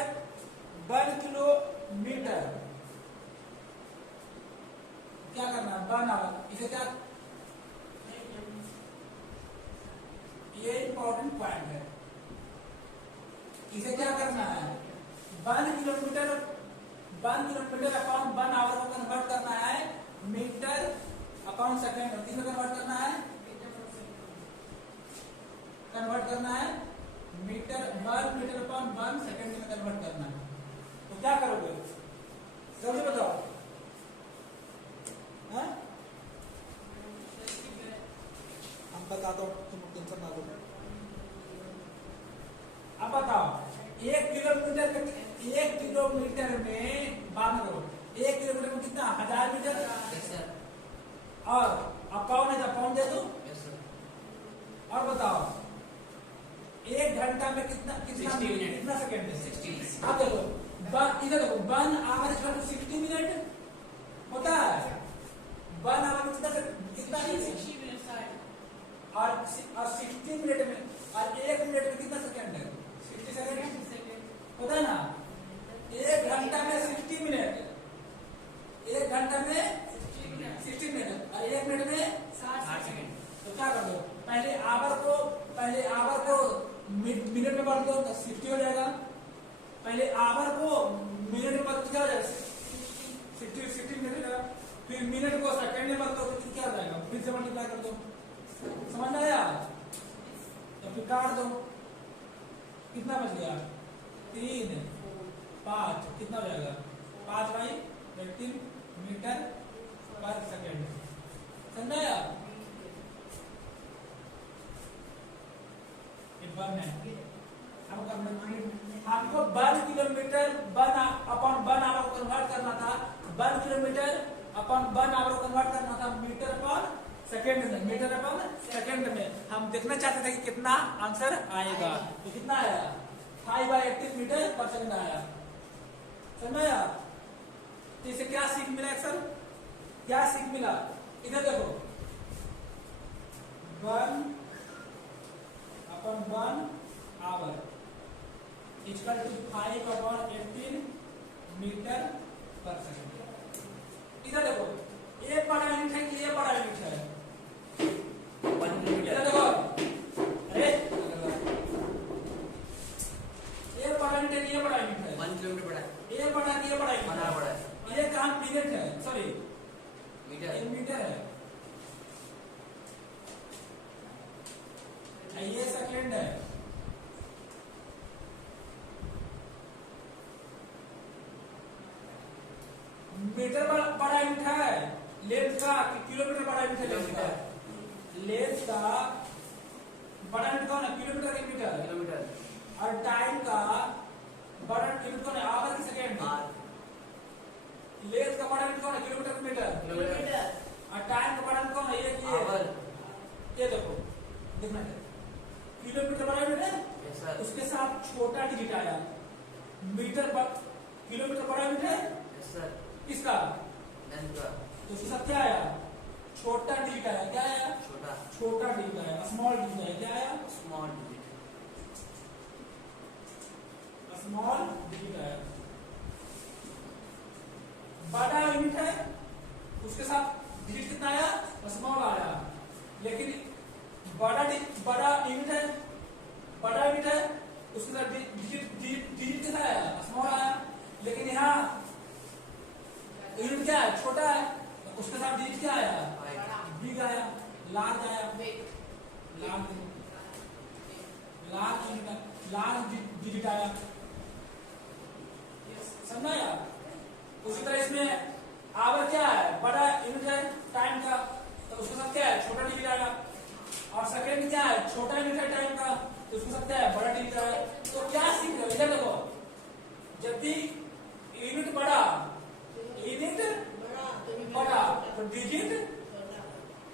1 किलोमीटर। क्या करना है? 1 आवर। इसे क्या? ये इंपॉर्टेंट पॉइंट है। इसे क्या करना है? 1 किलोमीटर अपॉन 1 आवर को कन्वर्ट करना है मीटर अपॉन सेकेंड। किसमें कन्वर्ट करना है? कन्वर्ट करना है मीटर 1 मीटर अपॉन 1 सेकेंड में कन्वर्ट करना है। तो क्या करोगे? जल्दी बताओ। हम बताता हूँ, तुम टेंशन ना लो। अब बताओ 1 किलोमीटर में बात ना करो। 1 किलोमीटर में कितना? 1000 मीटर। और अब कौन है? जब कौन दे दो। और बताओ 1 घंटा में कितना कितना 60 मिनट। कितना सेकंड है? 60 मिनट। अब देखो इधर देखो 1 आवर इक्वल टू 60 मिनट होता है। 1 आवर में कितना 60 मिनट और 60 मिनट में और 1 मिनट में कितना सेकंड है? 60 सेकंड होता है ना। 1 घंटा में 60 मिनट, 1 घंटा में 60 मिनट और 1 मिनट में 60 सेकंड। तो क्या कर दो, पहले आवर को मिनट में बदल दो तो 60 हो जाएगा। पहले आवर को मिनट में बदल क्या हो जाएगा? 60 मिनट हो जाएगा। फिर मिनट को सेकंड में बदल दो तो क्या हो जाएगा? फिर से मल्टीप्लाई कर दो। समझ में आया? तो फिर काट दो, कितना बच गया? 3 5 कितना हो जाएगा? 5 बाई 18 मीटर पर सेकंड। समझ में आया? हमको 1 किलोमीटर 1/1 आवर को कन्वर्ट करना था। 1 किलोमीटर अपन 1 आवर को कन्वर्ट करना था मीटर पर सेकंड में। मीटर अपन सेकंड में हम देखना चाहते थे कि कितना आंसर आएगा। तो कितना आया? 5/18 मीटर पर सेकंड आया। समझ में आया? तो इसे क्या सीख मिला सर? क्या सीख मिला? इधर देखो 1/1 आवर इक्वल टू 5/18 मीटर पर सेकंड। इधर देखो ये बड़ा यूनिट है कि ये बड़ा यूनिट है? 1 किलोमीटर। इधर देखो, अरे ये बड़ा यूनिट है कि ये बड़ा यूनिट है? 1 किलोमीटर बड़ा है। ये बड़ा कि ये बड़ा यूनिट बड़ा है? बड़ा है। ये कहाँ मिनट है? Sorry metre. ये मीटर है। ये सेकंड है। मीटर बड़ा यूनिट है लेंथ का कि किलोमीटर बड़ा यूनिट है? लेंथ का। लेंथ का बड़ा यूनिट कौन है? किलोमीटर के मीटर। किलोमीटर। और टाइम का बड़ा यूनिट कौन है? आवर की सेकंड। आवर। लेंथ का बड़ा यूनिट कौन है? किलोमीटर के मीटर। किलोमीटर। और टाइम का बड़ा यूनिट कौन है? ये आवर। ये देखो देखना है, किलोमीटर बड़ा यूनिट है, यस सर। उसके साथ छोटा डिजिट आया। मीटर पर किलोमीटर बड़ा यूनिट है यस सर। किसका? लेंथ का। तो उसके साथ क्या आया? छोटा डिजिट आया। क्या आया? छोटा। छोटा डिजिट आया, स्मॉल डिजिट आया। क्या आया? Small digit. स्मॉल डिजिट आया। बड़ा यूनिट है उसके साथ डिजिट कितना आया? स्मॉल आया। लेकिन बड़ा यूनिट है, बड़ा यूनिट है उसके साथ डिजिट कितना आया? स्मॉल आया। लेकिन यहाँ यूनिट क्या है? छोटा है, तो उसके साथ डिजिट क्या आया? बिग आया, लार्ज आया। लार्ज डिजिट आया। समझा या? उसी तरह इसमें आवर क्या है? बड़ा यूनिट है टाइम का, तो उसके साथ क्या है? छोटा डिजिट आया। और सेकंड क्या है? छोटा यूनिट है टाइम का, तो उसके साथ क्या है? बड़ा डिजिट आया। तो क्या सीख रहे हो? इधर देखो, जब भी यूनिट बड़ा तो डिजिट,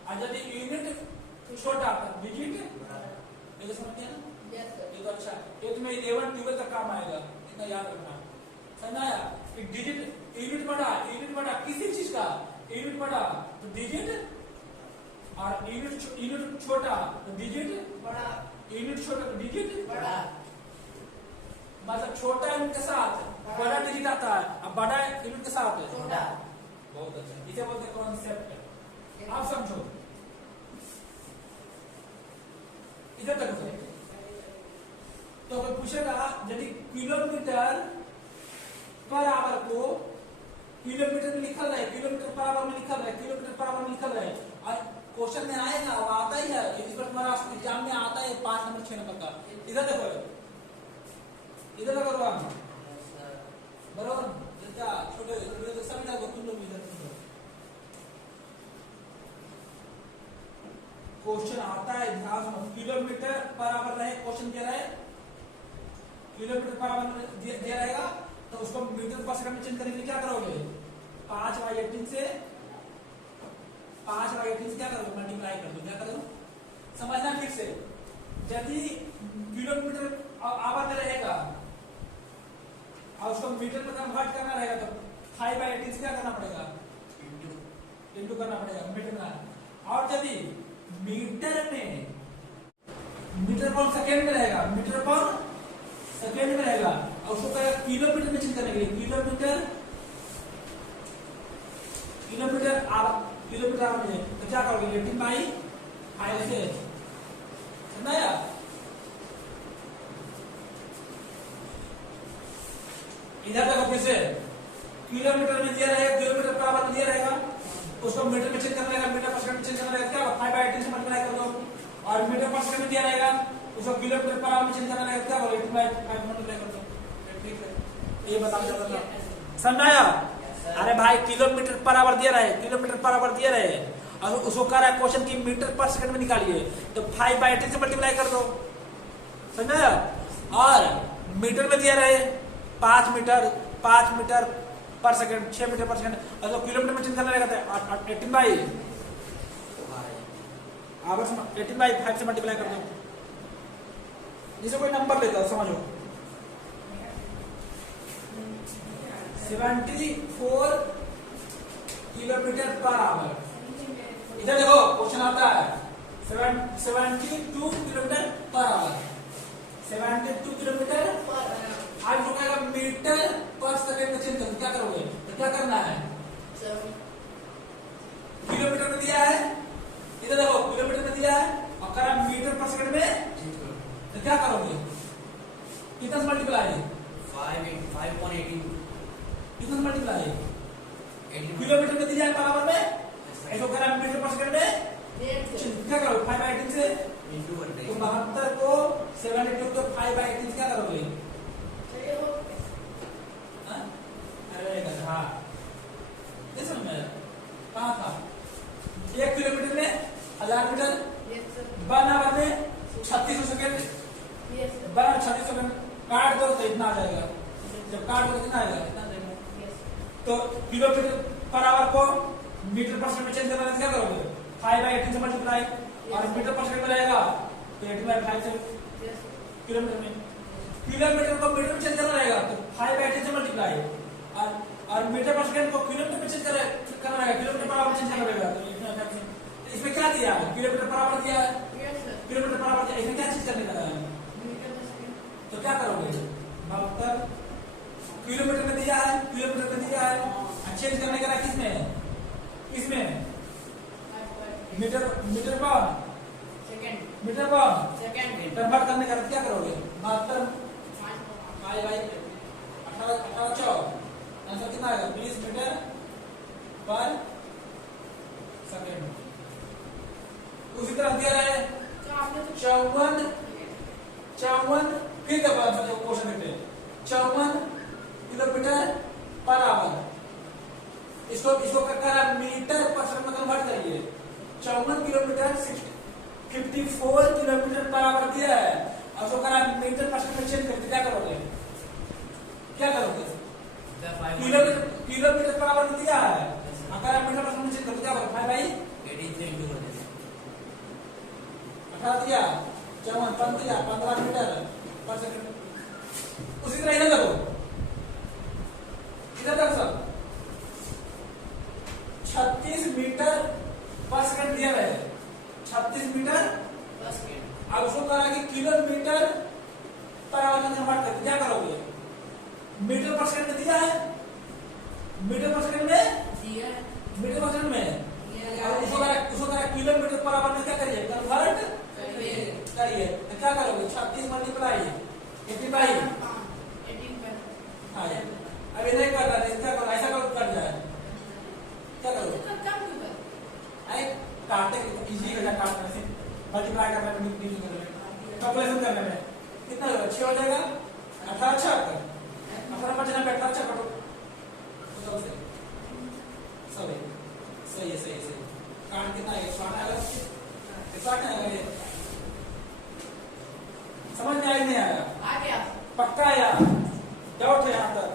और जब यूनिट छोटा तो डिजिट। ये समझ गया ना? ये तो अच्छा, ये तुम्हें 11 12 तक काम आएगा, इतना याद रखना। समझ आया? डिजिट यूनिट बड़ा किसी चीज का यूनिट बड़ा तो डिजिट, और यूनिट छोटा तो डिजिट बड़ा, यूनिट छोटा तो डिजिट बड़ा। मतलब छोटा यूनिट के साथ बड़ा डिजिट आता है, और बड़ा यूनिट के साथ छोटा। बहुत अच्छा, इसे बोलते हैं कॉन्सेप्ट। आप समझो, इधर तक हो। तो कोई पूछेगा यदि किलोमीटर पर आवर को किलोमीटर में लिखा रहे, किलोमीटर पर आवर में लिखा रहे, किलोमीटर पर आवर में लिखा रहे, और क्वेश्चन में आएगा, वो आता ही है, इस पर तुम्हारा एग्जाम में आता है 5 नंबर 6 नंबर का। इधर देखो, इधर देखो बराबर, छोटे सब देखो, तुम लोग इधर क्वेश्चन आता है, ध्यान सुनो। किलोमीटर पर आवर रहे, क्वेश्चन दे रहा है किलोमीटर पर आवर दिया रहेगा, तो उसको मीटर पर सेकंड में चेंज करने के लिए क्या करोगे? 5/18 से क्या करोगे? मल्टीप्लाई कर दो। क्या करो? समझना ठीक से। यदि किलोमीटर आवर में रहेगा और उसको मीटर में कन्वर्ट करना रहेगा तो 5/18 से क्या करना पड़ेगा? इंटू करना पड़ेगा मीटर में। और यदि मीटर पर सेकेंड में रहेगा, मीटर पर सेकेंड में रहेगा और उसको कहेगा किलोमीटर में चेंज करने के लिए किलोमीटर आवर में तो क्या करोगे? 18/5 से समझा? इधर देखो फिर से किलोमीटर में दिया रहेगा, किलोमीटर पर आवर में दिया रहेगा, उसको मीटर में चेंज करना रहेगा, मीटर पर सेकंड में चेंज करना रहेगा, क्या 5/18 से मल्टीप्लाई कर दो। और मीटर पर सेकंड में दिया रहेगा, उसको किलोमीटर पर आवर में चेंज करना रहेगा, क्या करो? 18/5 मल्टीप्लाई कर दो। ठीक है, ये बताओ जरा समझाया? अरे भाई किलोमीटर पर आवर दिया रहे, किलोमीटर पर आवर दिया रहे और उसको कह रहा है क्वेश्चन की मीटर पर सेकंड में निकालिए तो 5/18 से मल्टीप्लाई कर दो। समझाया? और मीटर में दिया रहे 5 मीटर पर सेकंड, 6 मीटर पर सेकंड, और तो किलोमीटर में चेंज करना रहेगा 18/5 से मल्टीप्लाई कर दो। जिसे कोई नंबर लेता है समझो 74 किलोमीटर पर आवर। इधर देखो क्वेश्चन आता है 72 किलोमीटर पर आवर, 72 किलोमीटर। आज रुकेगा मीटर पर सेकंड में चेंज करके क्या करोगे? तो क्या करना है? किलोमीटर में दिया है, इधर देखो किलोमीटर में दिया है और करा मीटर पर सेकंड में तो क्या करोगे? कितना से मल्टीप्लाई? 5/18 कितना से मल्टीप्लाई? किलोमीटर में दिया है पर आवर में, ऐसा करा मीटर पर सेकंड में क्या करोगे? 5/18 से इंटू कर तो देंगे। 72 को 72 तो 5/18 से क्या करोगे? हाँ समझ में कहाँ था? 1 किलोमीटर में 1000 मीटर, 1 आवर में 3600 सेकंड, 3600 सेकंड काट दो तो इतना आ जाएगा। जब काट दो कितना आएगा? इतना आएगा। तो किलोमीटर पर आवर को मीटर पर सेकंड में चेंज करना है क्या करोगे? 5/18 से मल्टीप्लाई और मीटर पर सेकंड में रहेगा तो 18/5 से किलोमीटर में, किलोमीटर को मीटर में चेंज करना रहेगा तो 5/18 से मल्टीप्लाई और मीटर पर सेकंड को किलोमीटर में चेंज करना रहेगा, किलोमीटर पर आवर में चेंज करना रहेगा। तो इसमें क्या दिया है? किलोमीटर पर आवर दिया है, किलोमीटर पर आवर दिया, इसमें क्या चीज करने का है? तो क्या करोगे? 72 किलोमीटर में दिया है, किलोमीटर में दिया है, चेंज करने का किसमें? किसमें? मीटर पर कन्वर्ट करने का क्या करोगे? 72 18 आंसर कितना आएगा? 20 मीटर पर सेकंड। उसी तरह दिया है 54 फिर क्या बात है? क्वेश्चन देखते हैं 54 किलोमीटर पर आवर, इसको कर मीटर पर सेकंड में कन्वर्ट करिए। 54 किलोमीटर 54 किलोमीटर पर आवर दिया है और उसको करा मीटर पर सेकंड में चेंज करके क्या करोगे? किलोमीटर पर आवर दिया है अगर मीटर पर सेकंड में चेंज करके क्या करोगे? 5/18 से इंटू कर देंगे। 18 दिया 54 दिया 15 मीटर पर सेकंड। उसी तरह इधर देखो, इधर देखो सब 36 मीटर पर सेकंड दिया है, 36 मीटर पर सेकंड। अब उसको करा कि किलोमीटर पर आवर में कन्वर्ट करके क्या करोगे? मीटर पर सेकंड में दिया है, मीटर पर सेकंड में मीटर पर सेकंड में उसको करा किलोमीटर पर आवर में क्या करिए? कन्वर्ट करिए तो क्या करोगे? 36 मल्टीप्लाई 85। हाँ अब इधर कर रहा है, क्या करो? ऐसा करो कर जाए क्या करो? अरे काटते इजी हो जाए, काटने से मल्टीप्लाई करने में डिवीजन करने में कैलकुलेशन करने में कितना होगा? 6 हो जाएगा 18 6 18 बचना पे 18 6 करो सब सही है काट कितना है? 60 आएगा, 60 आएगा। ये समझ में आया नहीं आया? आ गया पक्का आया? डाउट है यहाँ तक?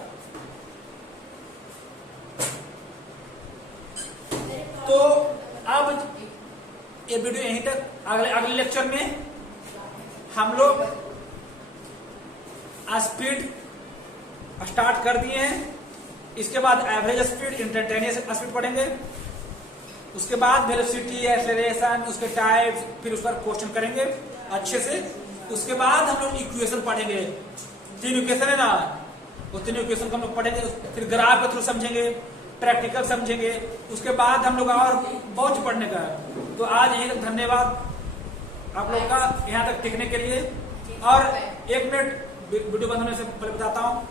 तो अब ये वीडियो यहीं तक, अगले लेक्चर में हम लोग स्पीड स्टार्ट कर दिए हैं। इसके बाद एवरेज स्पीड, इंस्टेंटेनियस स्पीड पढ़ेंगे। उसके बाद वेलोसिटी, एक्सेलरेशन, उसके टाइप्स, फिर उस पर क्वेश्चन करेंगे अच्छे से। उसके बाद हम लोग इक्वेशन पढ़ेंगे। 3 इक्वेशन है ना, वो 3 इक्वेशन को हम लोग पढ़ेंगे। फिर ग्राफ के थ्रू समझेंगे, प्रैक्टिकल समझेंगे। उसके बाद हम लोग और बहुत पढ़ने का है। तो आज यही तक, धन्यवाद आप लोग का यहाँ तक टिकने के लिए। और 1 मिनट वीडियो बंद होने से पहले बताता हूँ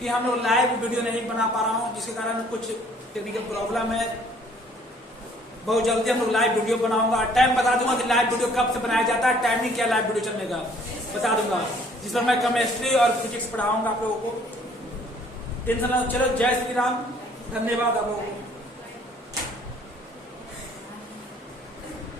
कि हम लोग लाइव वीडियो नहीं बना पा रहा हूँ, जिसके कारण कुछ टेक्निकल प्रॉब्लम है। बहुत जल्दी हम लोग लाइव वीडियो बनाऊंगा। टाइम बता दूंगा कि लाइव वीडियो कब से बनाया जाता है, टाइमिंग क्या लाइव वीडियो चलने का बता दूंगा, जिस पर मैं केमिस्ट्री और फिजिक्स पढ़ाऊंगा आप लोगों को। टेंशन ना, चलो जय श्री राम, धन्यवाद आप लोगों को।